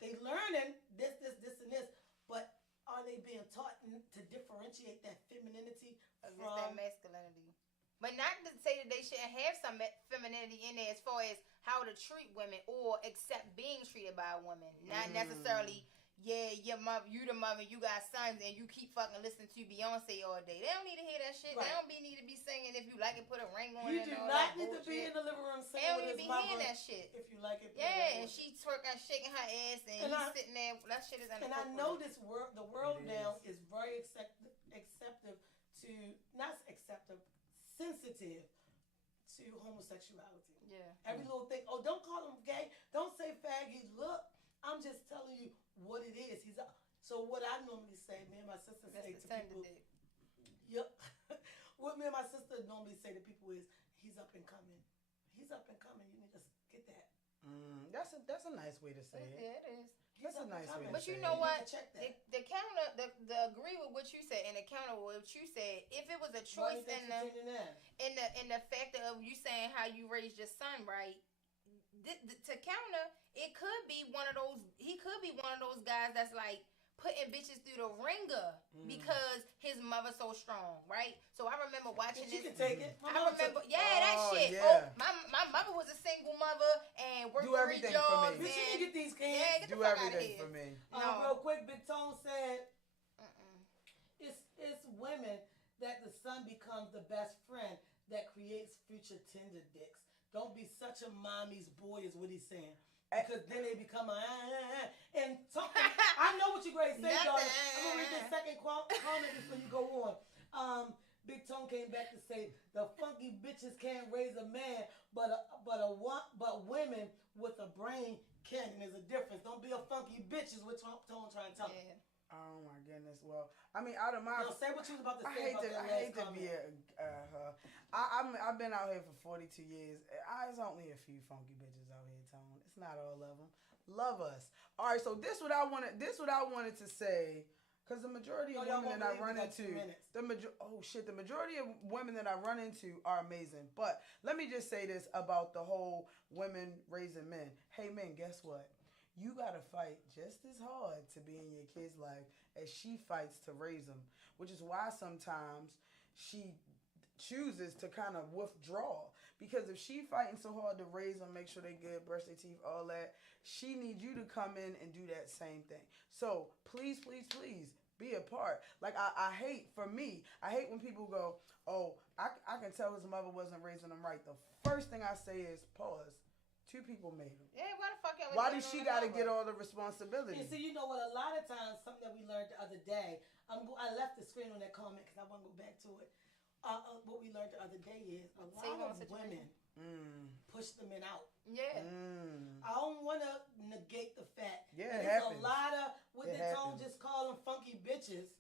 They learning this, and this, but are they being taught to differentiate that femininity against that masculinity? But not to say that they shouldn't have some femininity in there as far as how to treat women or accept being treated by a woman. Not necessarily, your mother, you the mother, you got sons, and you keep fucking listening to Beyonce all day. They don't need to hear that shit. Right. They don't need to be singing if you like it, put a ring on You it. do and all not that need to bullshit. be in the living room They singing don't with need to his be mama. hearing that shit. If you like it, Yeah, and she twerking, shaking her ass, and he's sitting there. That shit is And inappropriate. I know this world, the world It now is very sensitive to homosexuality. Yeah. Every little thing. Oh, don't call him gay. Don't say faggy. Look, I'm just telling you what it is. So what I normally say, me and my sister say to people. Dick. Yep. What me and my sister normally say to people is, he's up and coming. He's up and coming. You need to get that. That's a nice way to say it. Yeah, it is. That's a nice way to But say you know it. what? Check that. The counter, the agree with what you said, and the counter with what you said. If it was a choice in the factor of you saying how you raised your son, right? To counter, it could be one of those. He could be one of those guys that's like putting bitches through the ringer because his mother's so strong, right? So I remember watching this. You can take it. I remember, that shit. Yeah. Oh, my mother was a single mother and worked Do 3 everything jobs. for me. Bitch, you can get these kids. Yeah, get the Do fuck out of everything here. for me. No. Real quick, Big Tone said, it's women that the son becomes the best friend that creates future Tinder dicks. Don't be such a mommy's boy is what he's saying. Because then they become and something. I know what you're going to say, darling. I'm going to read this second comment before you go on. Big Tone came back to say the funky bitches can't raise a man, but women with a brain can. And there's a difference. Don't be a funky bitch is what Tone trying to tell me. Oh my goodness. Well, I mean, out of my. No, say what you was about to say. I hate to be her. I've been out here for 42 years. There's only a few funky bitches out here, Tone. It's not all of them. Love us. All right. So this what I wanted to say, because the majority of women that I run into, the majority of women that I run into are amazing. But let me just say this about the whole women raising men. Hey, men, guess what? You got to fight just as hard to be in your kid's life as she fights to raise them, which is why sometimes she chooses to kind of withdraw. Because if she fighting so hard to raise them, make sure they good, brush their teeth, all that, she needs you to come in and do that same thing. So please, please, please be a part. Like I hate when people go, oh, I can tell his mother wasn't raising him right. The first thing I say is pause. 2 people made him. Yeah, why the fuck? Why does she got to get all the responsibility? And see, you know what? A lot of times, something that we learned the other day. I left the screen on that comment because I want to go back to it. What we learned the other day is a lot of women push the men out. Yeah. I don't want to negate the fact that there's happens. a lot of what It the Tone happens. just call them funky bitches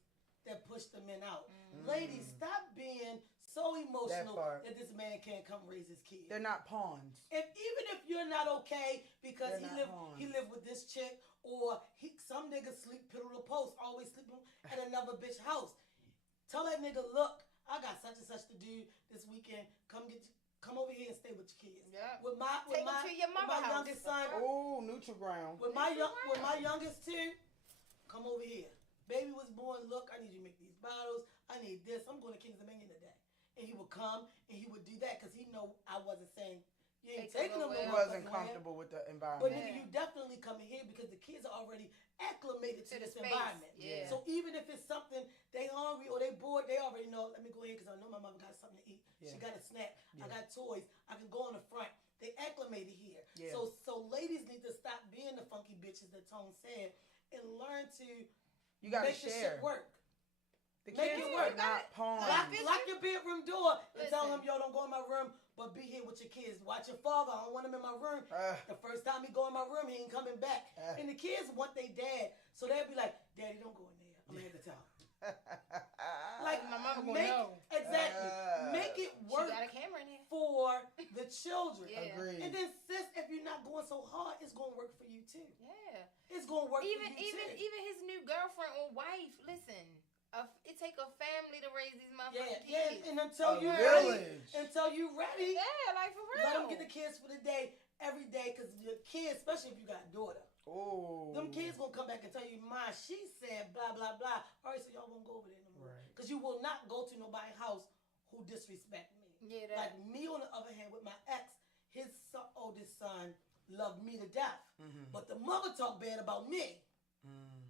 that push the men out. Ladies, stop being so emotional that this man can't come raise his kids. They're not pawns. Even if you're not okay because They're he lived with this chick, or some nigga sleep pillow to post, always sleeping at another bitch house. Tell that nigga, look, I got such and such to do this weekend. Come over here and stay with your kids. Yeah. With my youngest son. Oh, neutral ground. With my youngest two, come over here. Baby was born. Look, I need you to make these bottles. I need this. I'm going to Kings Dominion today. And he would come and he would do that because he know I wasn't saying, you ain't taking him He nowhere. wasn't comfortable with the environment. But nigga, you definitely coming here because the kids are already acclimated to this environment. Yeah. So even if it's something they hungry or they bored, they already know, let me go here because I know my mama got something to eat. Yeah. She got a snack. Yeah. I got toys. I can go on the front. They acclimated here. Yeah. So ladies need to stop being the funky bitches that Tone said and learn to make the shit work. The kids are not pawns. Lock your bedroom door and tell them, yo, don't go in my room, but be here with your kids. Watch your father. I don't want him in my room. The first time he go in my room, he ain't coming back. And the kids want their dad, so they'll be like, Daddy, don't go in there. I'm here to tell. Like my mama gonna know. Exactly. Make it work. She got a camera in here. For the children. Yeah. Agreed. And then sis, if you're not going so hard, it's gonna work for you too. Yeah. It's gonna work even for you too. Even his new girlfriend or wife, listen. It take a family to raise these motherfucking kids. Yeah, and until you ready, like for real. let them get the kids for the day, every day, because your kids, especially if you got a daughter, them kids gonna come back and tell you, Ma, she said blah blah blah. All right, so y'all won't go over there no more, because you will not go to nobody's house who disrespect me. Yeah, like me on the other hand with my ex, his oldest son loved me to death, but the mother talked bad about me.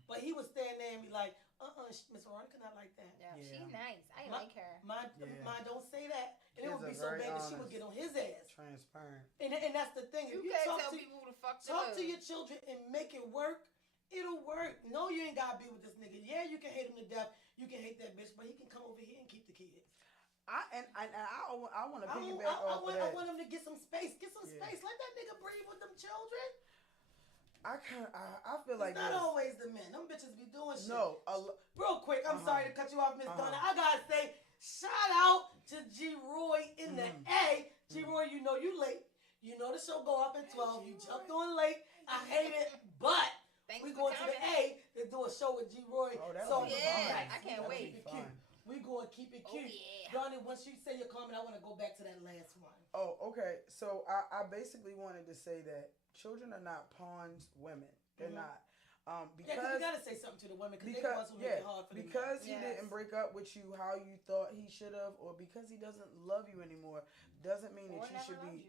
But he would stand there and be like, Miss Veronica not like that. Yeah, she's nice. I like her. My don't say that. And it would be so bad that she would get on his ass. Transparent. And that's the thing. You if you can't talk tell to, people who the fuck talk to your children and make it work, it'll work. No, you ain't gotta be with this nigga. Yeah, you can hate him to death. You can hate that bitch, but he can come over here and keep the kids. I want to piggyback off of that. I want him to get some space. Get some space. Let that nigga breathe with them children. I feel like it's not always the men. Them bitches be doing shit. No. Real quick, I'm sorry to cut you off, Miss Donna. I gotta say, shout out to G. Roy in the A. G. Roy, you know you late. You know the show go up at 12. You jumped on late. I hate it, but we going to the A to do a show with G. Roy. Oh, that's so yeah, I can't wait. We gonna keep it cute. Donnie, once you say your comment, I want to go back to that last one. Oh, okay. So I basically wanted to say that children are not pawns, women. They're not. Because you gotta say something to the women because they're the ones who make it hard for them. Because he didn't break up with you how you thought he should have, or because he doesn't love you anymore, doesn't mean that you should be.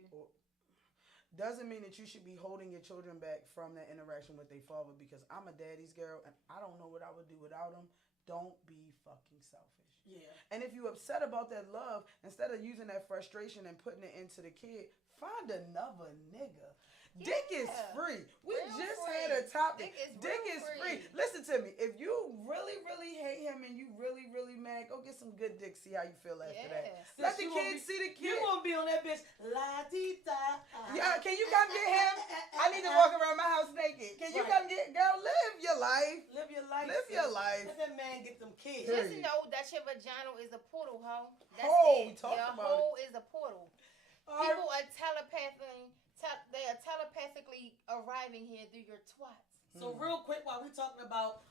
Doesn't mean that you should be holding your children back from that interaction with their father. Because I'm a daddy's girl and I don't know what I would do without him. Don't be fucking selfish. Yeah. And if you upset about that love, instead of using that frustration and putting it into the kid, find another nigga. Yeah. Dick is free. We just had a topic. Dick is free. Listen to me. If you really, really hate him and you really, really mad, go get some good dick. See how you feel after that. Let the kids see the kid. You won't be on that bitch. La-di-da. Yeah, can you come get him? I need to walk around my house naked. Can you come get, girl, live your life. Live your life. Live your life. Let that man get them kids. Just know that your vagina is a portal, ho. That's it. Your hole is a portal. People are telepathically arriving here through your twats. So real quick, while we're talking about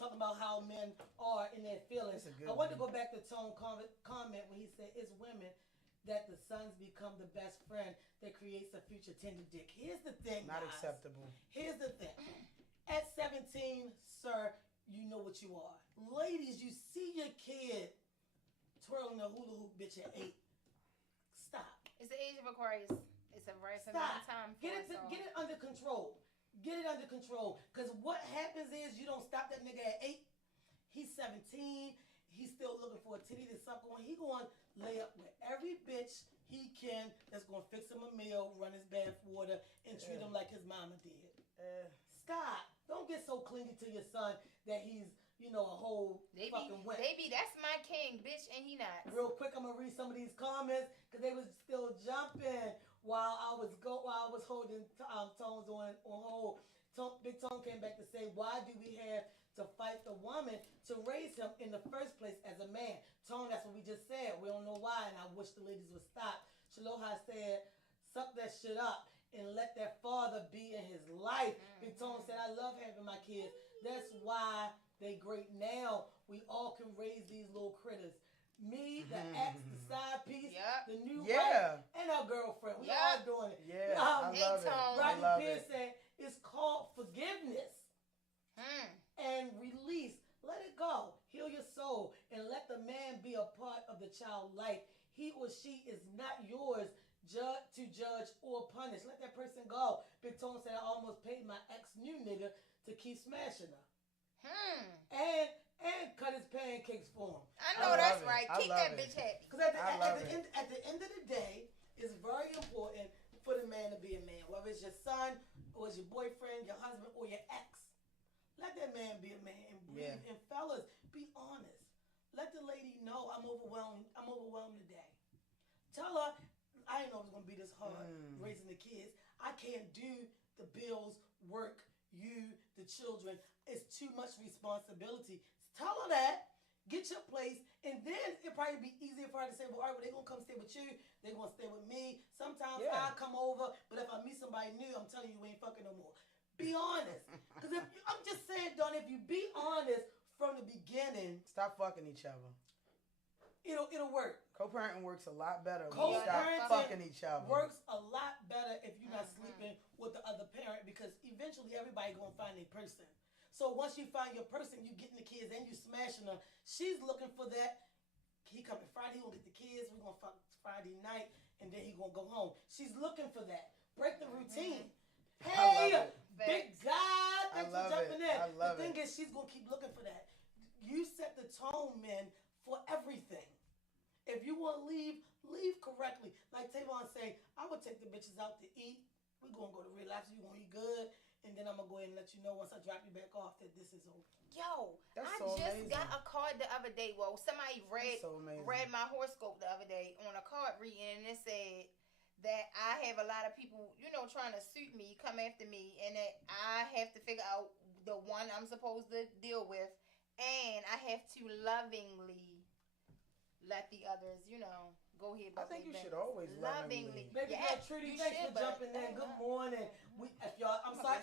talking about how men are in their feelings, I want to go back to Tone comment when he said it's women that the sons become the best friend that creates a future tender dick. Here's the thing, not guys. acceptable. Here's the thing. At 17, sir, you know what you are. Ladies, you see your kid twirling a hula hoop bitch at 8. Stop. It's the age of Aquarius. It's a very feminine time. Get it under control. Get it under control. Because what happens is you don't stop that nigga at 8. He's 17. He's still looking for a titty to suck on. He going to lay up with every bitch he can that's going to fix him a meal, run his bath water, and treat him like his mama did. Stop. Don't get so clingy to your son that he's, a whole fucking wimp. Baby, that's my king, bitch, and he not. Real quick, I'm gonna read some of these comments because they was still jumping while I was holding Tones on hold. Big Tone came back to say, why do we have to fight the woman to raise him in the first place as a man? Tone, that's what we just said. We don't know why, and I wish the ladies would stop. Shaloha said, suck that shit up and let that father be in his life. Big Tone said, I love having my kids. That's why they great now. We all can raise these little critters. Me, the ex, the side piece, the new wife, and our girlfriend. We all doing it. Yeah, I love it. Rodney Pierce said, it's called forgiveness and release. Let it go. Heal your soul and let the man be a part of the child's life. He or she is not yours to judge or punish. Let that person go. Big Tone said I almost paid my ex new nigga to keep smashing her. And cut his pancakes for him. I know that's right. Keep that bitch happy. Because at the end of the day, it's very important for the man to be a man. Whether it's your son, or it's your boyfriend, your husband, or your ex. Let that man be a man and breathe. Yeah. And fellas, be honest. Let the lady know I'm overwhelmed. I'm overwhelmed today. Tell her I didn't know it was gonna be this hard raising the kids. I can't do the bills, work, you, the children. It's too much responsibility. Tell her that. Get your place, and then it'll probably be easier for her to say, well, all right, well, they're going to come stay with you. They're going to stay with me. Sometimes I'll come over, but if I meet somebody new, I'm telling you, we ain't fucking no more. Be honest. Because I'm just saying, Don, if you be honest from the beginning. Stop fucking each other. It'll work. Co-parenting works a lot better when you stop fucking each other. Works a lot better if you're not sleeping with the other parent, because eventually everybody going to find a person. So once you find your person, you getting the kids and you smashing them. She's looking for that. He coming Friday, he gonna get the kids. We're gonna fuck Friday night, and then he gonna go home. She's looking for that. Break the routine. Hey, big God, thanks for jumping in. The thing is, she's gonna keep looking for that. You set the tone, men, for everything. If you want to leave correctly. Like Tavon say, I would take the bitches out to eat. We're gonna go to Relapse. You gonna eat good. And then I'm going to go ahead and let you know once I drop you back off that this is over. Yo, I just got a card the other day. Well, somebody read my horoscope the other day on a card reading, and it said that I have a lot of people, trying to suit me, come after me, and that I have to figure out the one I'm supposed to deal with, and I have to lovingly let the others, go ahead. I think you should always lovingly. Baby girl Trudy, thanks for jumping in. Good morning. I'm sorry.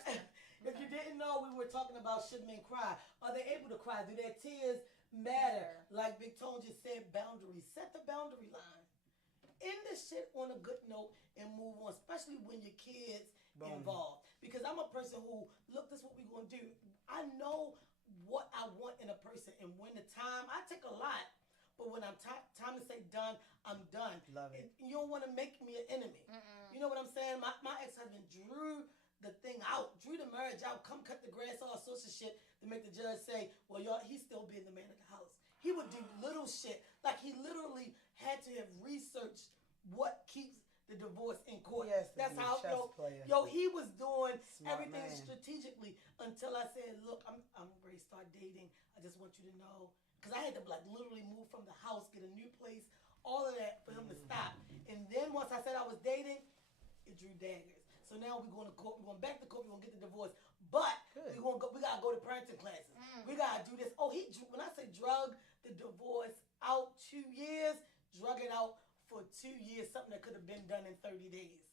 If you didn't know, we were talking about should men cry. Are they able to cry? Do their tears matter? Like Big Tone just said, boundaries. Set the boundary line. End this shit on a good note and move on, especially when your kids involved. Because I'm a person who, look, this is what we're going to do. I know what I want in a person, and when the time, I take a lot. But when I'm time to say done, I'm done. Love it. And you don't want to make me an enemy. You know what I'm saying? My ex-husband drew the thing out, drew the marriage out, come cut the grass, all sorts of shit to make the judge say, well, he's still being the man of the house. He would do little shit. Like he literally had to have researched what keeps the divorce in court. That's how, he was doing everything strategically until I said, look, I'm ready to start dating. I just want you to know. Because I had to literally move from the house, get a new place, all of that for him to stop. And then once I said I was dating, it drew daggers. So now we're going to court. We're going back to court. We're going to get the divorce. But we got to go to parenting classes. We got to do this. Oh, when I say drug the divorce out 2 years, drug it out for 2 years, something that could have been done in 30 days.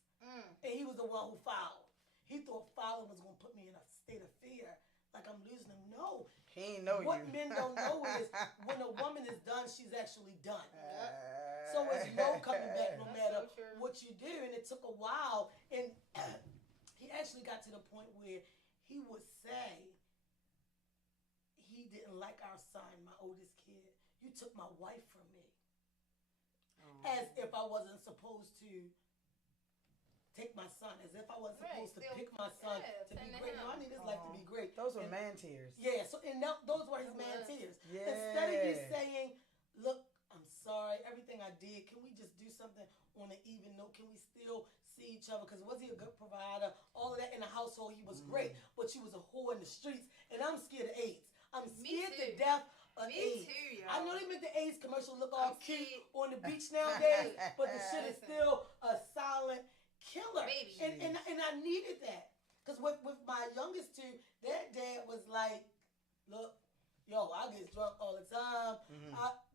And he was the one who filed. He thought filing was going to put me in a state of fear. Like I'm losing him. No. He ain't know what men don't know is when a woman is done, she's actually done. So it's no coming back no matter what you do. And it took a while. And he actually got to the point where he would say he didn't like our son, my oldest kid. You took my wife from me. As if I wasn't supposed to take my son, as if I wasn't supposed to pick my son to be great. No, I need his life to be great. Those were man tears. Yeah, so those were his man tears. Yeah. Instead of you saying, look, I'm sorry, everything I did, can we just do something on an even note? Can we still see each other? Because was he a good provider? All of that in the household, he was great, but she was a whore in the streets, and I'm scared of AIDS. I'm scared to death of AIDS. Too, I know they make the AIDS commercial look all cute on the beach nowadays, but the shit is still a silent killer. And I needed that. Because with my youngest two, their dad was like, look, I get drunk all the time.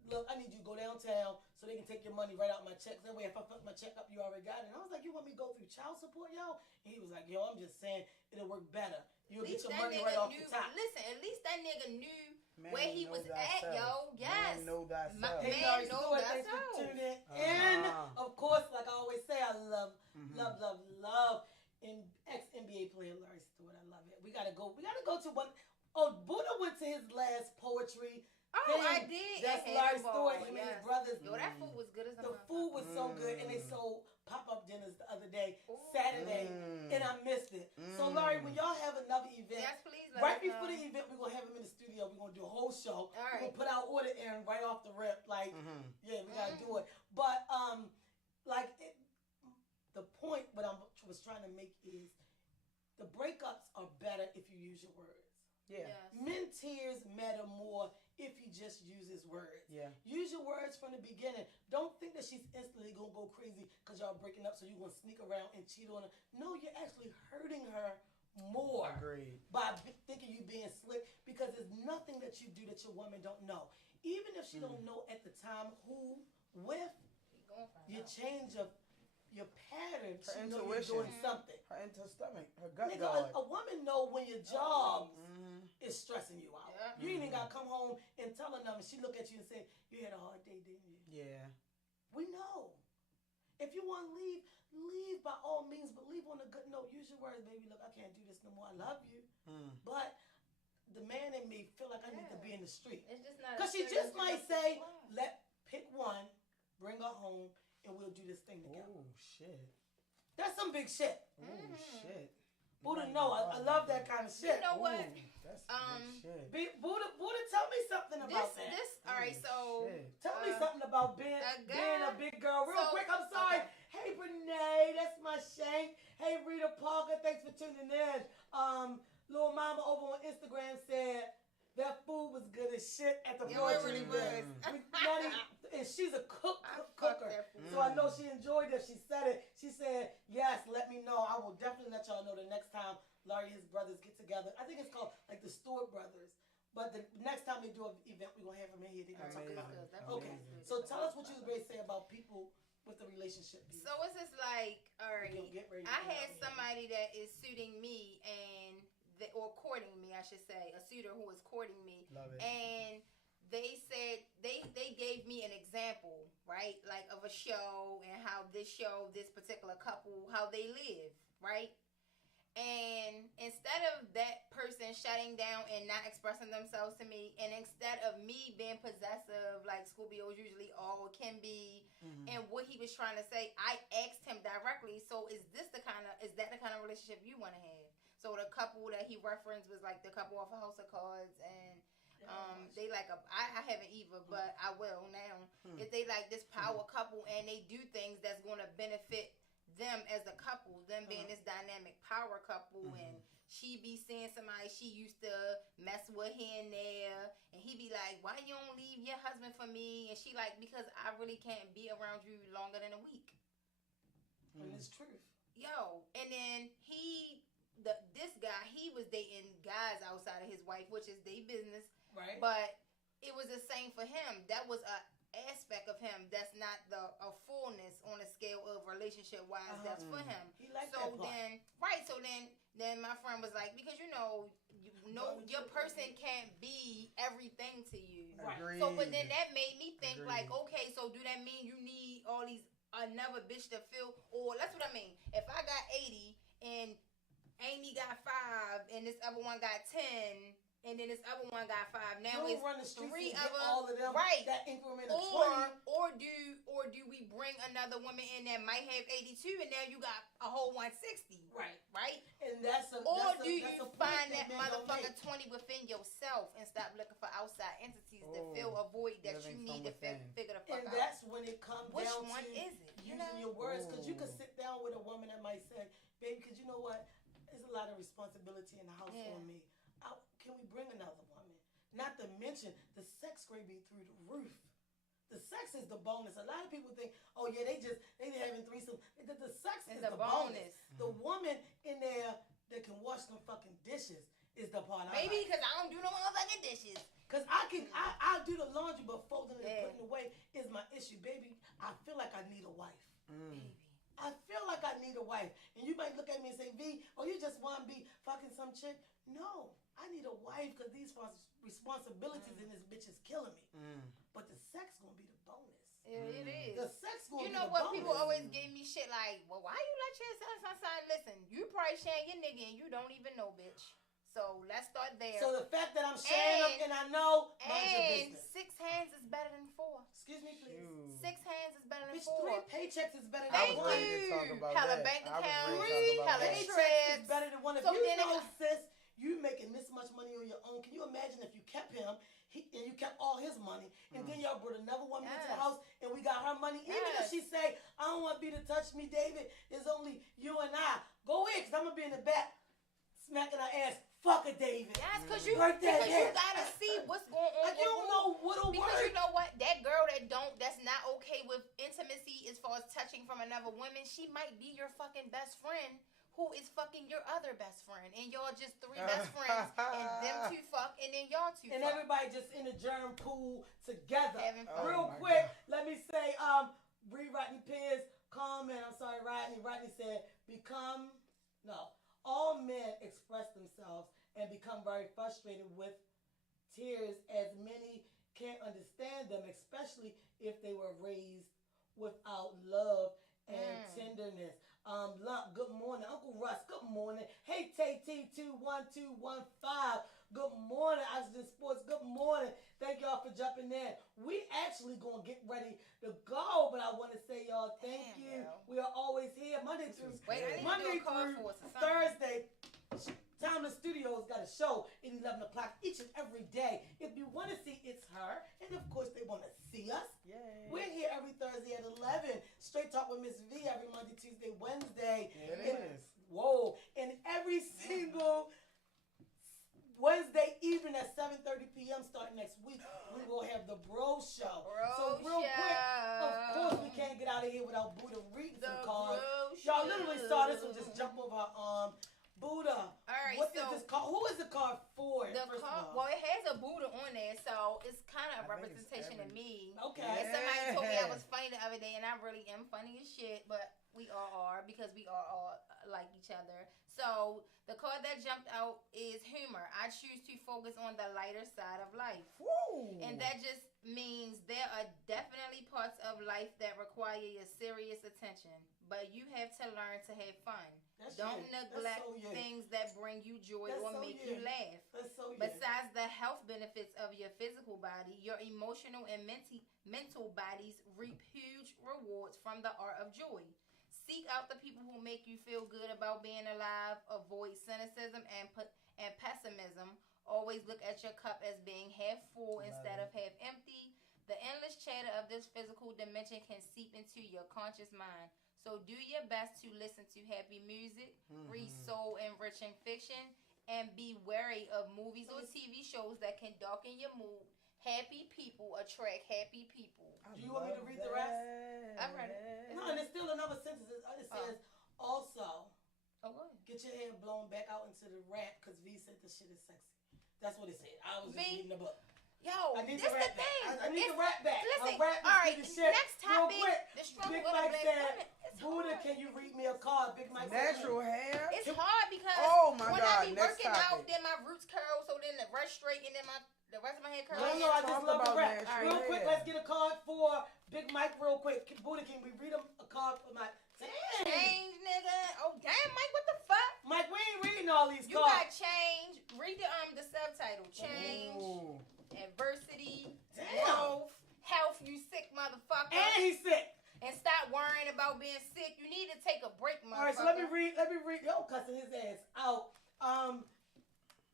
I need you to go downtown so they can take your money right out my checks. That way, if I fuck my check up, you already got it. And I was like, you want me to go through child support, yo? And he was like, I'm just saying it'll work better. You'll get your money right off the top. Listen, at least that nigga knew where he was at, yo. Yes. Man know thyself. Man know thyself. Thanks for tuning in. Of course, like I always say, I love ex-NBA player Larry Stewart. I love it. We gotta go to one. Oh, Buddha went to his last poetry. Oh, I did. That's Larry Stewart, him and his brothers. Yo, that food was good as a The food was so good, and they sold pop-up dinners the other day, Saturday, and I missed it. So, Larry, when y'all have another event, yes, please, right before the event, we're going to have him in the studio. We're going to do a whole show. We're going to put our order in right off the rip. Like, yeah, we got to do it. But, the point what I was trying to make is the breakups are better if you use your words. Yeah. Yes. Men tears matter more if he just uses words. Yeah. Use your words from the beginning. Don't think that she's instantly going to go crazy because y'all breaking up so you're going to sneak around and cheat on her. No, you're actually hurting her more. Agreed. By thinking you being slick, because there's nothing that you do that your woman don't know. Even if she don't know at the time who, with, you change your pattern. Her she intuition. know you're doing something. Her into her stomach. Her gut Nigga, guard. a woman know when your job is stressing you out. Yeah. You ain't even got to come home and tell her nothing. She look at you and say, you had a hard day, didn't you? Yeah. We know. If you want to leave by all means, but leave on a good note. Use your words, baby. Look, I can't do this no more. I love you. But the man in me feel like I need to be in the street. It's just not. Because she just might say, pick one, bring her home, and we'll do this thing together. Oh, shit. That's some big shit. Oh, shit. Buddha, no, I love that kind of shit. You know what? That's some big shit. Buddha, tell me something about that. All right, so Tell me something about being a big girl. Real quick, I'm sorry. Okay. Hey, Renee, that's my shank. Hey, Rita Parker, thanks for tuning in. Little Mama over on Instagram said that food was good as shit at the poetry event. And she's a cooker. So I know she enjoyed it. She said it. She said, yes, let me know. I will definitely let y'all know the next time Larry and his brothers get together. I think it's called like the Stewart Brothers. But the next time they do an event, we're going to have them in here. They're going to talk about it. Okay. So tell us what you was ready to say about people with the relationship piece. So it's just like, all right, I had somebody that is suiting me or courting me, I should say, a suitor who is courting me. Love it. And they said, they gave me an example, right? Like of a show and how this particular couple, how they live, right? And instead of that person shutting down and not expressing themselves to me, and instead of me being possessive, like Scorpios usually all can be, and what he was trying to say, I asked him directly, so is that the kind of relationship you want to have? So the couple that he referenced was like the couple off of House of Cards, and they like I haven't either, but I will now. If they like this power couple and they do things that's going to benefit them as a couple, them being this dynamic power couple, and she be seeing somebody she used to mess with here and there, and he be like, why you don't leave your husband for me? And she like, because I really can't be around you longer than a week. And it's truth. Yo, and then this guy, he was dating guys outside of his wife, which is their business. Right. But it was the same for him. That was a aspect of him that's not a fullness on a scale of relationship wise that's for him. He liked so that part. then my friend was like, because your person can't be everything to you. Right. So but then that made me think like, okay, so do that mean you need all these another bitch to fill? Or that's what I mean. If I got 80 and Amy got 5 and this other one got 10 and then this other one got 5. Now it's run the streets 3 and of get them. all of them. Right. That increment of 20. Or do we bring another woman in that might have 82 and now you got a whole 160? Right. Right? And do you find that motherfucker 20 within yourself and stop looking for outside entities to fill a void that you need to figure the fuck out? And that's when it comes Which down one to is it? using your words. Because you could sit down with a woman that might say, baby, because you know what? There's a lot of responsibility in the house on me. Can we bring another woman? Not to mention, the sex grade be through the roof. The sex is the bonus. A lot of people think, oh yeah, they having threesomes. The sex is the bonus. The woman in there that can wash them fucking dishes is the part. Maybe because I don't do no motherfucking dishes. Because I'll do the laundry, but folding and putting away is my issue, baby. I feel like I need a wife. Baby. I feel like I need a wife. And you might look at me and say, V, you just want to be fucking some chick. No, I need a wife because these responsibilities in this bitch is killing me. But the sex going to be the bonus. It is. The sex going to be the bonus. You know what? People always give me shit like, well, why you let your son? Listen, you probably sharing your nigga and you don't even know, bitch. So let's start there. So the fact that I'm sharing them and I know, mind your and business. 6 hands is better than 4. Excuse me, please. 6 hands is better than Bitch, 4. 3 paychecks is better than Thank one. you. Hella bank accounts, 3 hella paychecks trips. is better than one. If So you then know, sis, you making this much money on your own. Can you imagine if you kept him and you kept all his money, and then y'all brought another woman into the house and we got her money? Even if she say, I don't want B to touch me, David, it's only you and I. Go in, because I'm going to be in the back smacking her ass. Fuck it, David. Yes, because you gotta see what's going on. Like, you don't know what'll work. Because you know what? That girl that's not okay with intimacy as far as touching from another woman, she might be your fucking best friend who is fucking your other best friend. And y'all just 3 best friends, and them 2 fuck, and then y'all 2 and fuck. everybody just in the germ pool together. Real quick, let me say, Bree Rodney Pierce, comment. I'm sorry, Rodney. Rodney said, all men express themselves and become very frustrated with tears, as many can't understand them, especially if they were raised without love and tenderness. Lump, good morning. Uncle Russ, good morning. Hey, TT21215, good morning. Oxygen Sports, good morning. Thank y'all for jumping in. We actually gonna get ready to go, but I want to say y'all thank you. Yo. We are always here Monday through Thursday. Timeless Studios got a show at 11 o'clock each and every day. If you want to see H.E.R, and of course they want to see us, we're here every Thursday at 11. Straight Talk with Miss V every Monday, Tuesday, Wednesday. Whoa. And every single Wednesday evening at 7:30 p.m. starting next week, we will have the Bro Show. So real quick, of course we can't get out of here without Buddha reading some cards. Y'all literally saw this one just jump over her arm. Buddha. All right, what is this card? Who is the card for? Well, it has a Buddha on there, so it's kind of a representation of me. Okay. And somebody told me I was funny the other day, and I really am funny as shit, but we all are, because we are all like each other. So the card that jumped out is humor. I choose to focus on the lighter side of life. Woo. And that just means there are definitely parts of life that require your serious attention, but you have to learn to have fun. Don't neglect things that bring you joy or make you laugh. Besides the health benefits of your physical body, your emotional and mental bodies reap huge rewards from the art of joy. Seek out the people who make you feel good about being alive. Avoid cynicism and pessimism. Always look at your cup as being half full instead of half empty. The endless chatter of this physical dimension can seep into your conscious mind. So do your best to listen to happy music, read soul-enriching fiction, and be wary of movies or TV shows that can darken your mood. Happy people attract happy people. Do you want me to read the rest? I've read it. No, and there's still another sentence. It says, also, get your hair blown back out into the rap, because V said this shit is sexy. That's what it said. I was just reading the book. Yo, I need this the the rap thing. Back. I need the rap back. Listen, rap all right, next topic. Real quick, the struggle Big of Mike black said, women. Buddha, can you read me a card? Big Mike Natural hair? It's hard because when I be working out, then my roots curl, so then the rest straight, and then the rest of my hair curls. No, I just love the rap. Real quick, let's get a card for Big Mike real quick. Buddha, can we read him a card for Mike? Change, nigga. Oh, damn, Mike, what the fuck? Mike, we ain't reading all these cards. You got change. Read the subtitle. Change. Ooh. Adversity. Growth. Health, you sick motherfucker. And he's sick. And stop worrying about being sick. You need to take a break, motherfucker. All right, so let me read. Yo, cussing his ass out.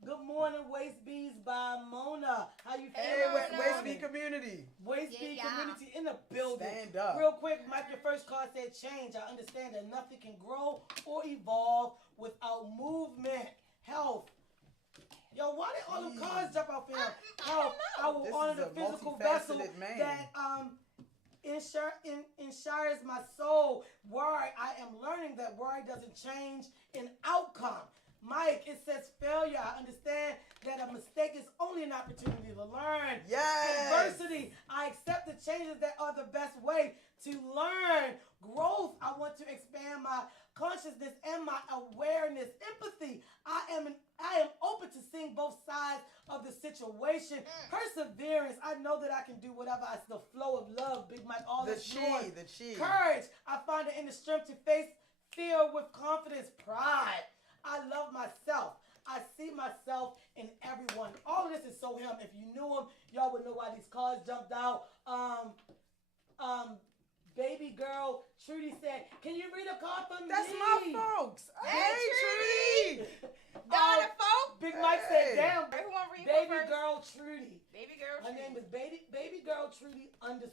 Good morning, Waist Bees by Mona. How you feeling? Hey, Waist Bee community. Waist Bee community in the building. Stand up. Real quick, Mike, your first card said change. I understand that nothing can grow or evolve without movement. Health. Yo, why did all them cards jump out for him? Health. I will honor the physical vessel that ensures my soul. Worry. I am learning that worry doesn't change an outcome. Mike, it says failure. I understand that a mistake is only an opportunity to learn. Yes. Adversity. I accept the changes that are the best way to learn. Growth. I want to expand my consciousness and my awareness. Empathy. I am open to seeing both sides of the situation. Perseverance. I know that I can do whatever. It's the flow of love, Big Mike. All the joy. Courage. I find it in the strength to face fear with confidence. Pride. I love myself. I see myself in everyone. All of this is so him. If you knew him, y'all would know why these cars jumped out. Baby girl, Trudy said, "Can you read a card for me?" That's my folks. Hey, Trudy. Donna folk. Big Mike said, "Damn, Who wanna read baby first? girl Trudy." Baby girl. Her name is baby girl Trudy _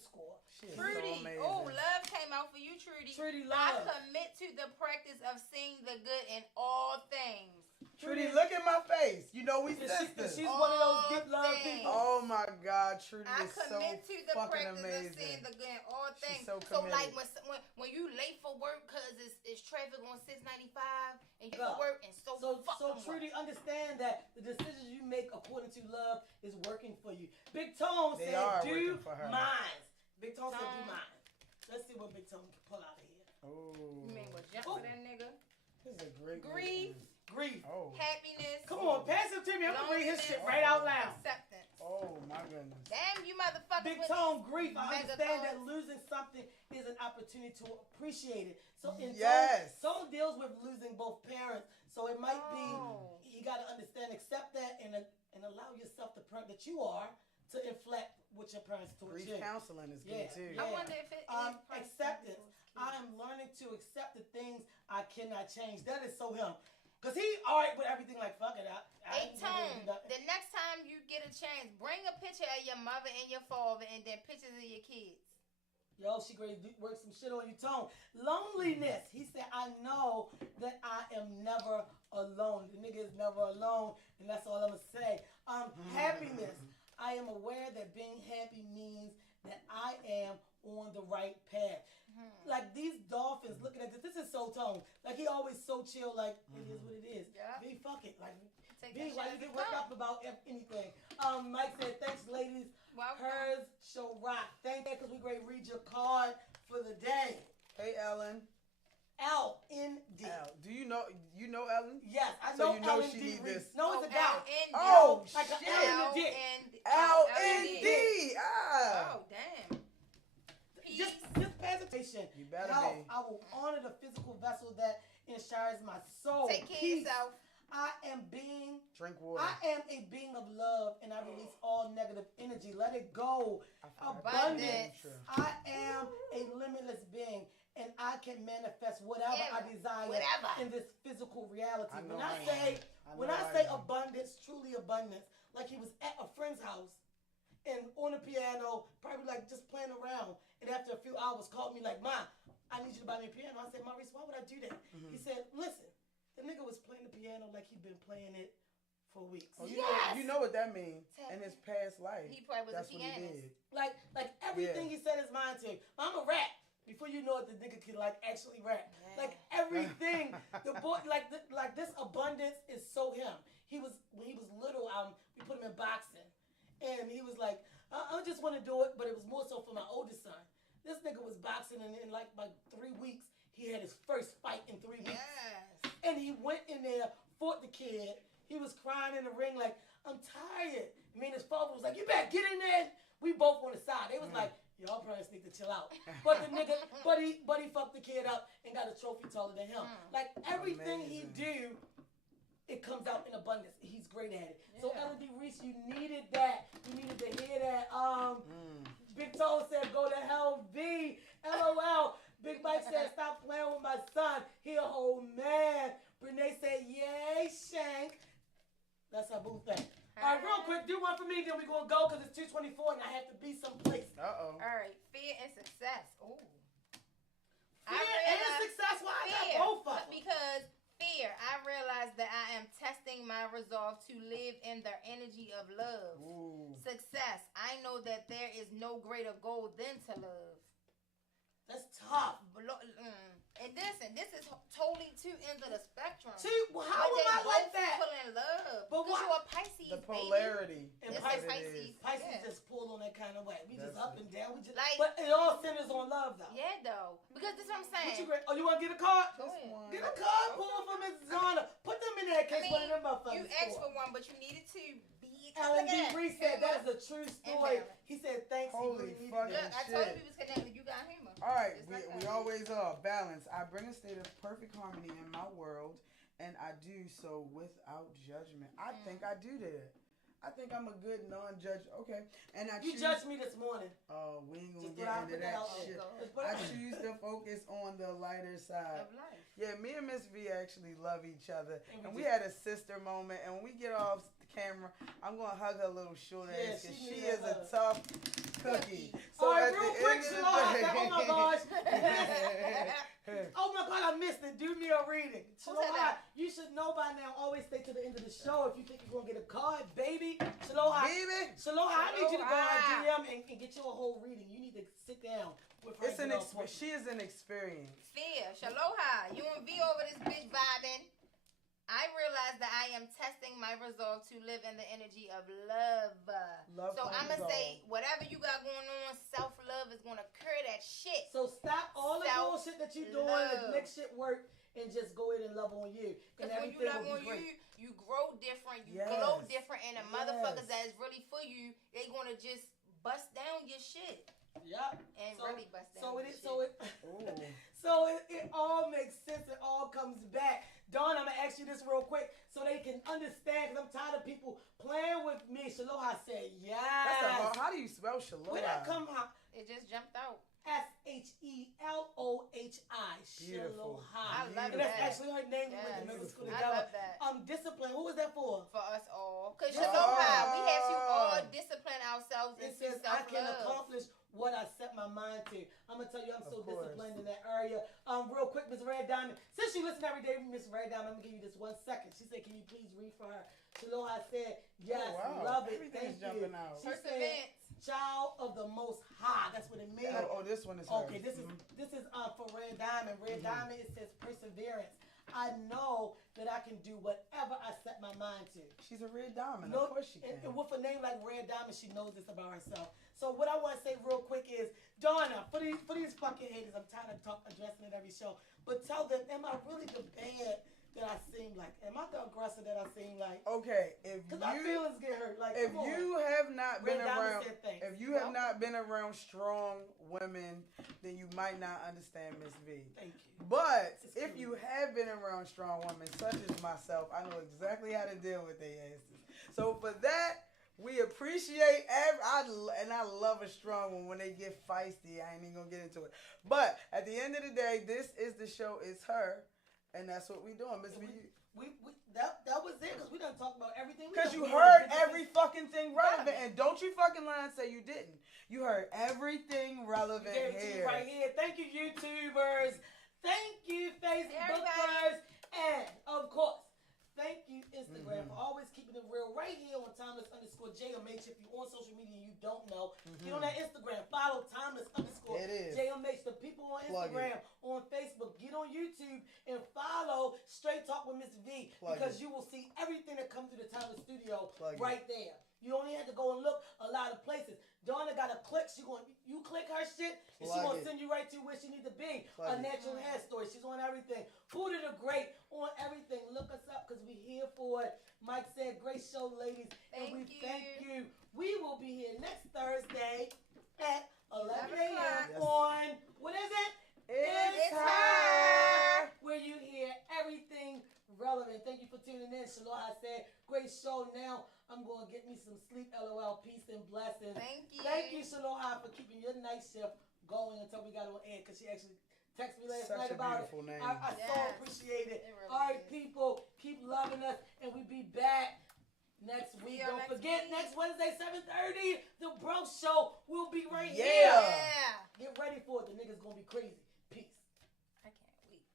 Shit, Trudy. so amazing. Oh, love came out for you, Trudy. Trudy I love. commit to the practice of seeing the good in all things. Trudy, look at my face. You know we sisters. She's one of those deep love things. people. Oh my God, Trudy I is so commit to the fucking practice of seeing amazing. the good in all things. She's so like committed. when you late for work because it's traffic on 695 and you Go. for work and so Trudy, understand that the decisions you make according to love is working for you. Big Tone They said, are "Do working for her. mine." Big Tone said, "Do Tone. mine." Let's see what Big Tone can pull out of here. Oh, You mean what jump for that nigga? this is a great Grief. movie. Grief. Oh, Happiness. Come on, pass it to me. I'm gonna read his loneliness, shit right out loud. Acceptance. oh my goodness. Damn you motherfuckers. Big with Tone, these grief. I mega understand that cards. losing something is an opportunity to appreciate it. So in Yes. Tone deals with losing both parents. So it might Oh. be you got to understand, accept that, and allow yourself the parent that you are to inflect what your parents taught Grief you. counseling is good too. Yeah. I wonder if it Acceptance. I am learning to accept the things I cannot change. That is so him. Because he alright with everything, like, fuck it. I Hey ain't gonna do Tone, nothing. the next time you get a chance, bring a picture of your mother and your father and then pictures of your kids. Yo, she ready to work some shit on you, Tone. Loneliness. He said, "I know that I am never alone." The nigga is never alone, and that's all I'm gonna say. Happiness. I am aware that being happy means that I am on the right path. Like these dolphins looking at this is so Tone. Like he always so chill, like it is what it is. Yeah. B, fuck it. Like Take B, that why shit you as get it worked come. up about anything? Mike said, "Thanks, ladies. Welcome. Hers show rock." Thank you, because we great read your card for the day. Hey Ellen. LND. Al, do you know Ellen? Yes, I So know, you know LND she need Reese. this. No, it's a guy. LND. Oh Like a shit. L and a dick. LND. Ah. Oh, damn. Peace. Just presentation. You better Health. be. I will honor the physical vessel that ensures my soul. Take care of Peace. yourself. I am being Drink water. I am a being of love, and I release all negative energy. Let it go. Abundance. I am a limitless being, and I can manifest whatever I desire in this physical reality. I know When I say abundance, truly abundance, like he was at a friend's house and on the piano, probably like just playing around, and after a few hours called me like, "Ma, I need you to buy me a piano." I said, "Maurice, why would I do that?" He said, "Listen, the nigga was playing the piano like he'd been playing it for weeks." Oh, you know what that means in his past life. He probably was That's a what he pianist. did. Like everything he set his mind to. I'm a rap. Before you know it, the nigga can like actually rap. Yeah. Like everything, the boy, like this abundance is so him. When he was little, we put him in boxing, and he was like, I just want to do it, but it was more so for my oldest son. This nigga was boxing, and in like 3 weeks, he had his first fight in 3 weeks. Yes. And he went in there, fought the kid. He was crying in the ring like, "I'm tired." Me and his father was like, "You better get in there." We both on the side. They was like, "Y'all parents need to chill out." But the nigga, but he fucked the kid up and got a trophy taller than him. Like everything he do, it comes out in abundance. He's great at it. So L&D Reese, you needed that. You needed to hear that. Big Toe said, "Go to hell, V." LOL. Big Mike said, "Stop playing with my son. He a whole man." Renee said, "Yay, Shank." That's our boo thing. All right, real quick, do one for me, then we're going to go because it's 2:24 and I have to be someplace. Uh-oh. All right. Fear and success. Ooh. Fear and success. Why I got both of them? Because fear, I realized that I am testing my resolve to live in the energy of love. Ooh. Success, I know that there is no greater goal than to love. That's tough. And this is totally two ends of the spectrum. See, well, how am I like that? People in love. But Because why? you're a Pisces, The polarity. And It's Pisces, like Pisces. Pisces Yeah. just pull on that kind of way. We just That's up it. and down. We just Like- but it all centers on love, though. Yeah, though. Because this is what I'm saying. What you great? Oh, you want to get a card? Go ahead. Get a card pull from Miss Zana. Put them in there in case one of them motherfuckers. You asked score. for one, but you needed to be. L&D Reese said that is a true story. balance. He said thanks. Holy he really fuck. needed Look, that. I told you Shit. we was connected. You got humor. All right, Just we like that. always are. Balance. I bring a state of perfect harmony in my world and I do so without judgment. I think I do that. I think I'm a good non-judge. Okay, and You judged me this morning. Oh, we ain't gonna Just get into that out shit. there. I choose to focus on the lighter side. Of life. Yeah, me and Miss V actually love each other, and we do. had a sister moment. And when we get off the camera, I'm gonna hug her little short ass because she is a tough cookie. So all right, at real the quick, end of the Shalom. day, Oh my gosh. Oh my God, I missed it. Do me a reading. Shalom, you should know by now. Always stay to the end of the show if you think you're gonna get a card, baby. Shalom, baby. Shalom, I need you to go on DM and get you a whole reading. You need to sit down with her. She is an experience. Fear, Shaloha, you and V over this bitch vibing. I realize that I am testing my resolve to live in the energy of love. So I'm going to say, whatever you got going on, self-love is going to cure that shit. So stop all the bullshit that you're doing and make shit work and just go in and love on you. Because when you love on you, you grow different, you glow different, and the motherfuckers that is really for you, they going to just bust down your shit. Yep. And really bust down your shit. So it all makes sense. It all comes back. Dawn, I'm going to ask you this real quick so they can understand, because I'm tired of people playing with me. Shaloha said, yes. How do you spell Shaloha? Where that come from? It just jumped out. Shelohi. Beautiful. I love and that. That's actually her name. We went to middle school together. I love that. Discipline. Who was that for? For us all. Because Shaloha, we have to all discipline ourselves into self-love. I can accomplish what I set my mind to. I'm going to tell you, I'm so disciplined in that area. Real quick, Miss Red Diamond. Since you listen every day, Miss Red Diamond, I'm going to give you this 1 second. She said, can you please read for her? Shaloha said, yes, love it. Everything's Thank jumping you. out. She said, child of the Most High. That's what it means. This one is hers. Okay, this is for Red Diamond. Red Diamond, it says perseverance. I know that I can do whatever I set my mind to. She's a red diamond. Of course she can. And with a name like Red Diamond, she knows this about herself. So what I want to say real quick is, Donna, for these fucking haters, I'm tired of addressing it every show, but tell them, am I really the bad that I seem like? Am I the aggressor that I seem like? Okay, because my feelings get hurt. Like, if you have not been around, if you have not been around strong women, then you might not understand Miss V. Thank you. But if you have been around strong women, such as myself, I know exactly how to deal with their asses. So for that, we appreciate and I love a strong one when they get feisty. I ain't even gonna get into it. But at the end of the day, this is the show. It's her. And that's what we doing, Miss V. That was it, because we done talked about everything. Because you heard every fucking thing relevant, and don't you fucking lie and say you didn't. You heard everything relevant here. Right here. Thank you, YouTubers. Thank you, Facebookers. And, of course, thank you, Instagram, for always keeping it real right here on Timeless_JMH. If you're on social media and you don't know, get on that Instagram. Follow Timeless_JMH. The people on Instagram, on Facebook, get on YouTube and follow Straight Talk with Miss V, because you will see everything that comes through the Timeless Studio right there. You only have to go and look a lot of places. Donna got a click. You click her shit, and she's going to send you right to where she needs to be. A natural hair story. She's on everything. Food of the Great on everything. Look us up, because we're here for it. Mike said, great show, ladies. And we thank you. We will be here next Thursday at 11 a.m. on, what is it? It's Her, where you hear everything relevant. Thank you for tuning in. Shaloha said, great show. Now I'm going to get me some sleep. LOL. Peace and blessings. Thank you, Shaloha, for keeping your night shift going until we got on air, because she actually texted me last night about it. Name. I so appreciate it. Really all right, people, keep loving us, and we be back next week. Don't forget, next Wednesday, 7:30, the Bro Show will be right here. Get ready for it. The niggas going to be crazy.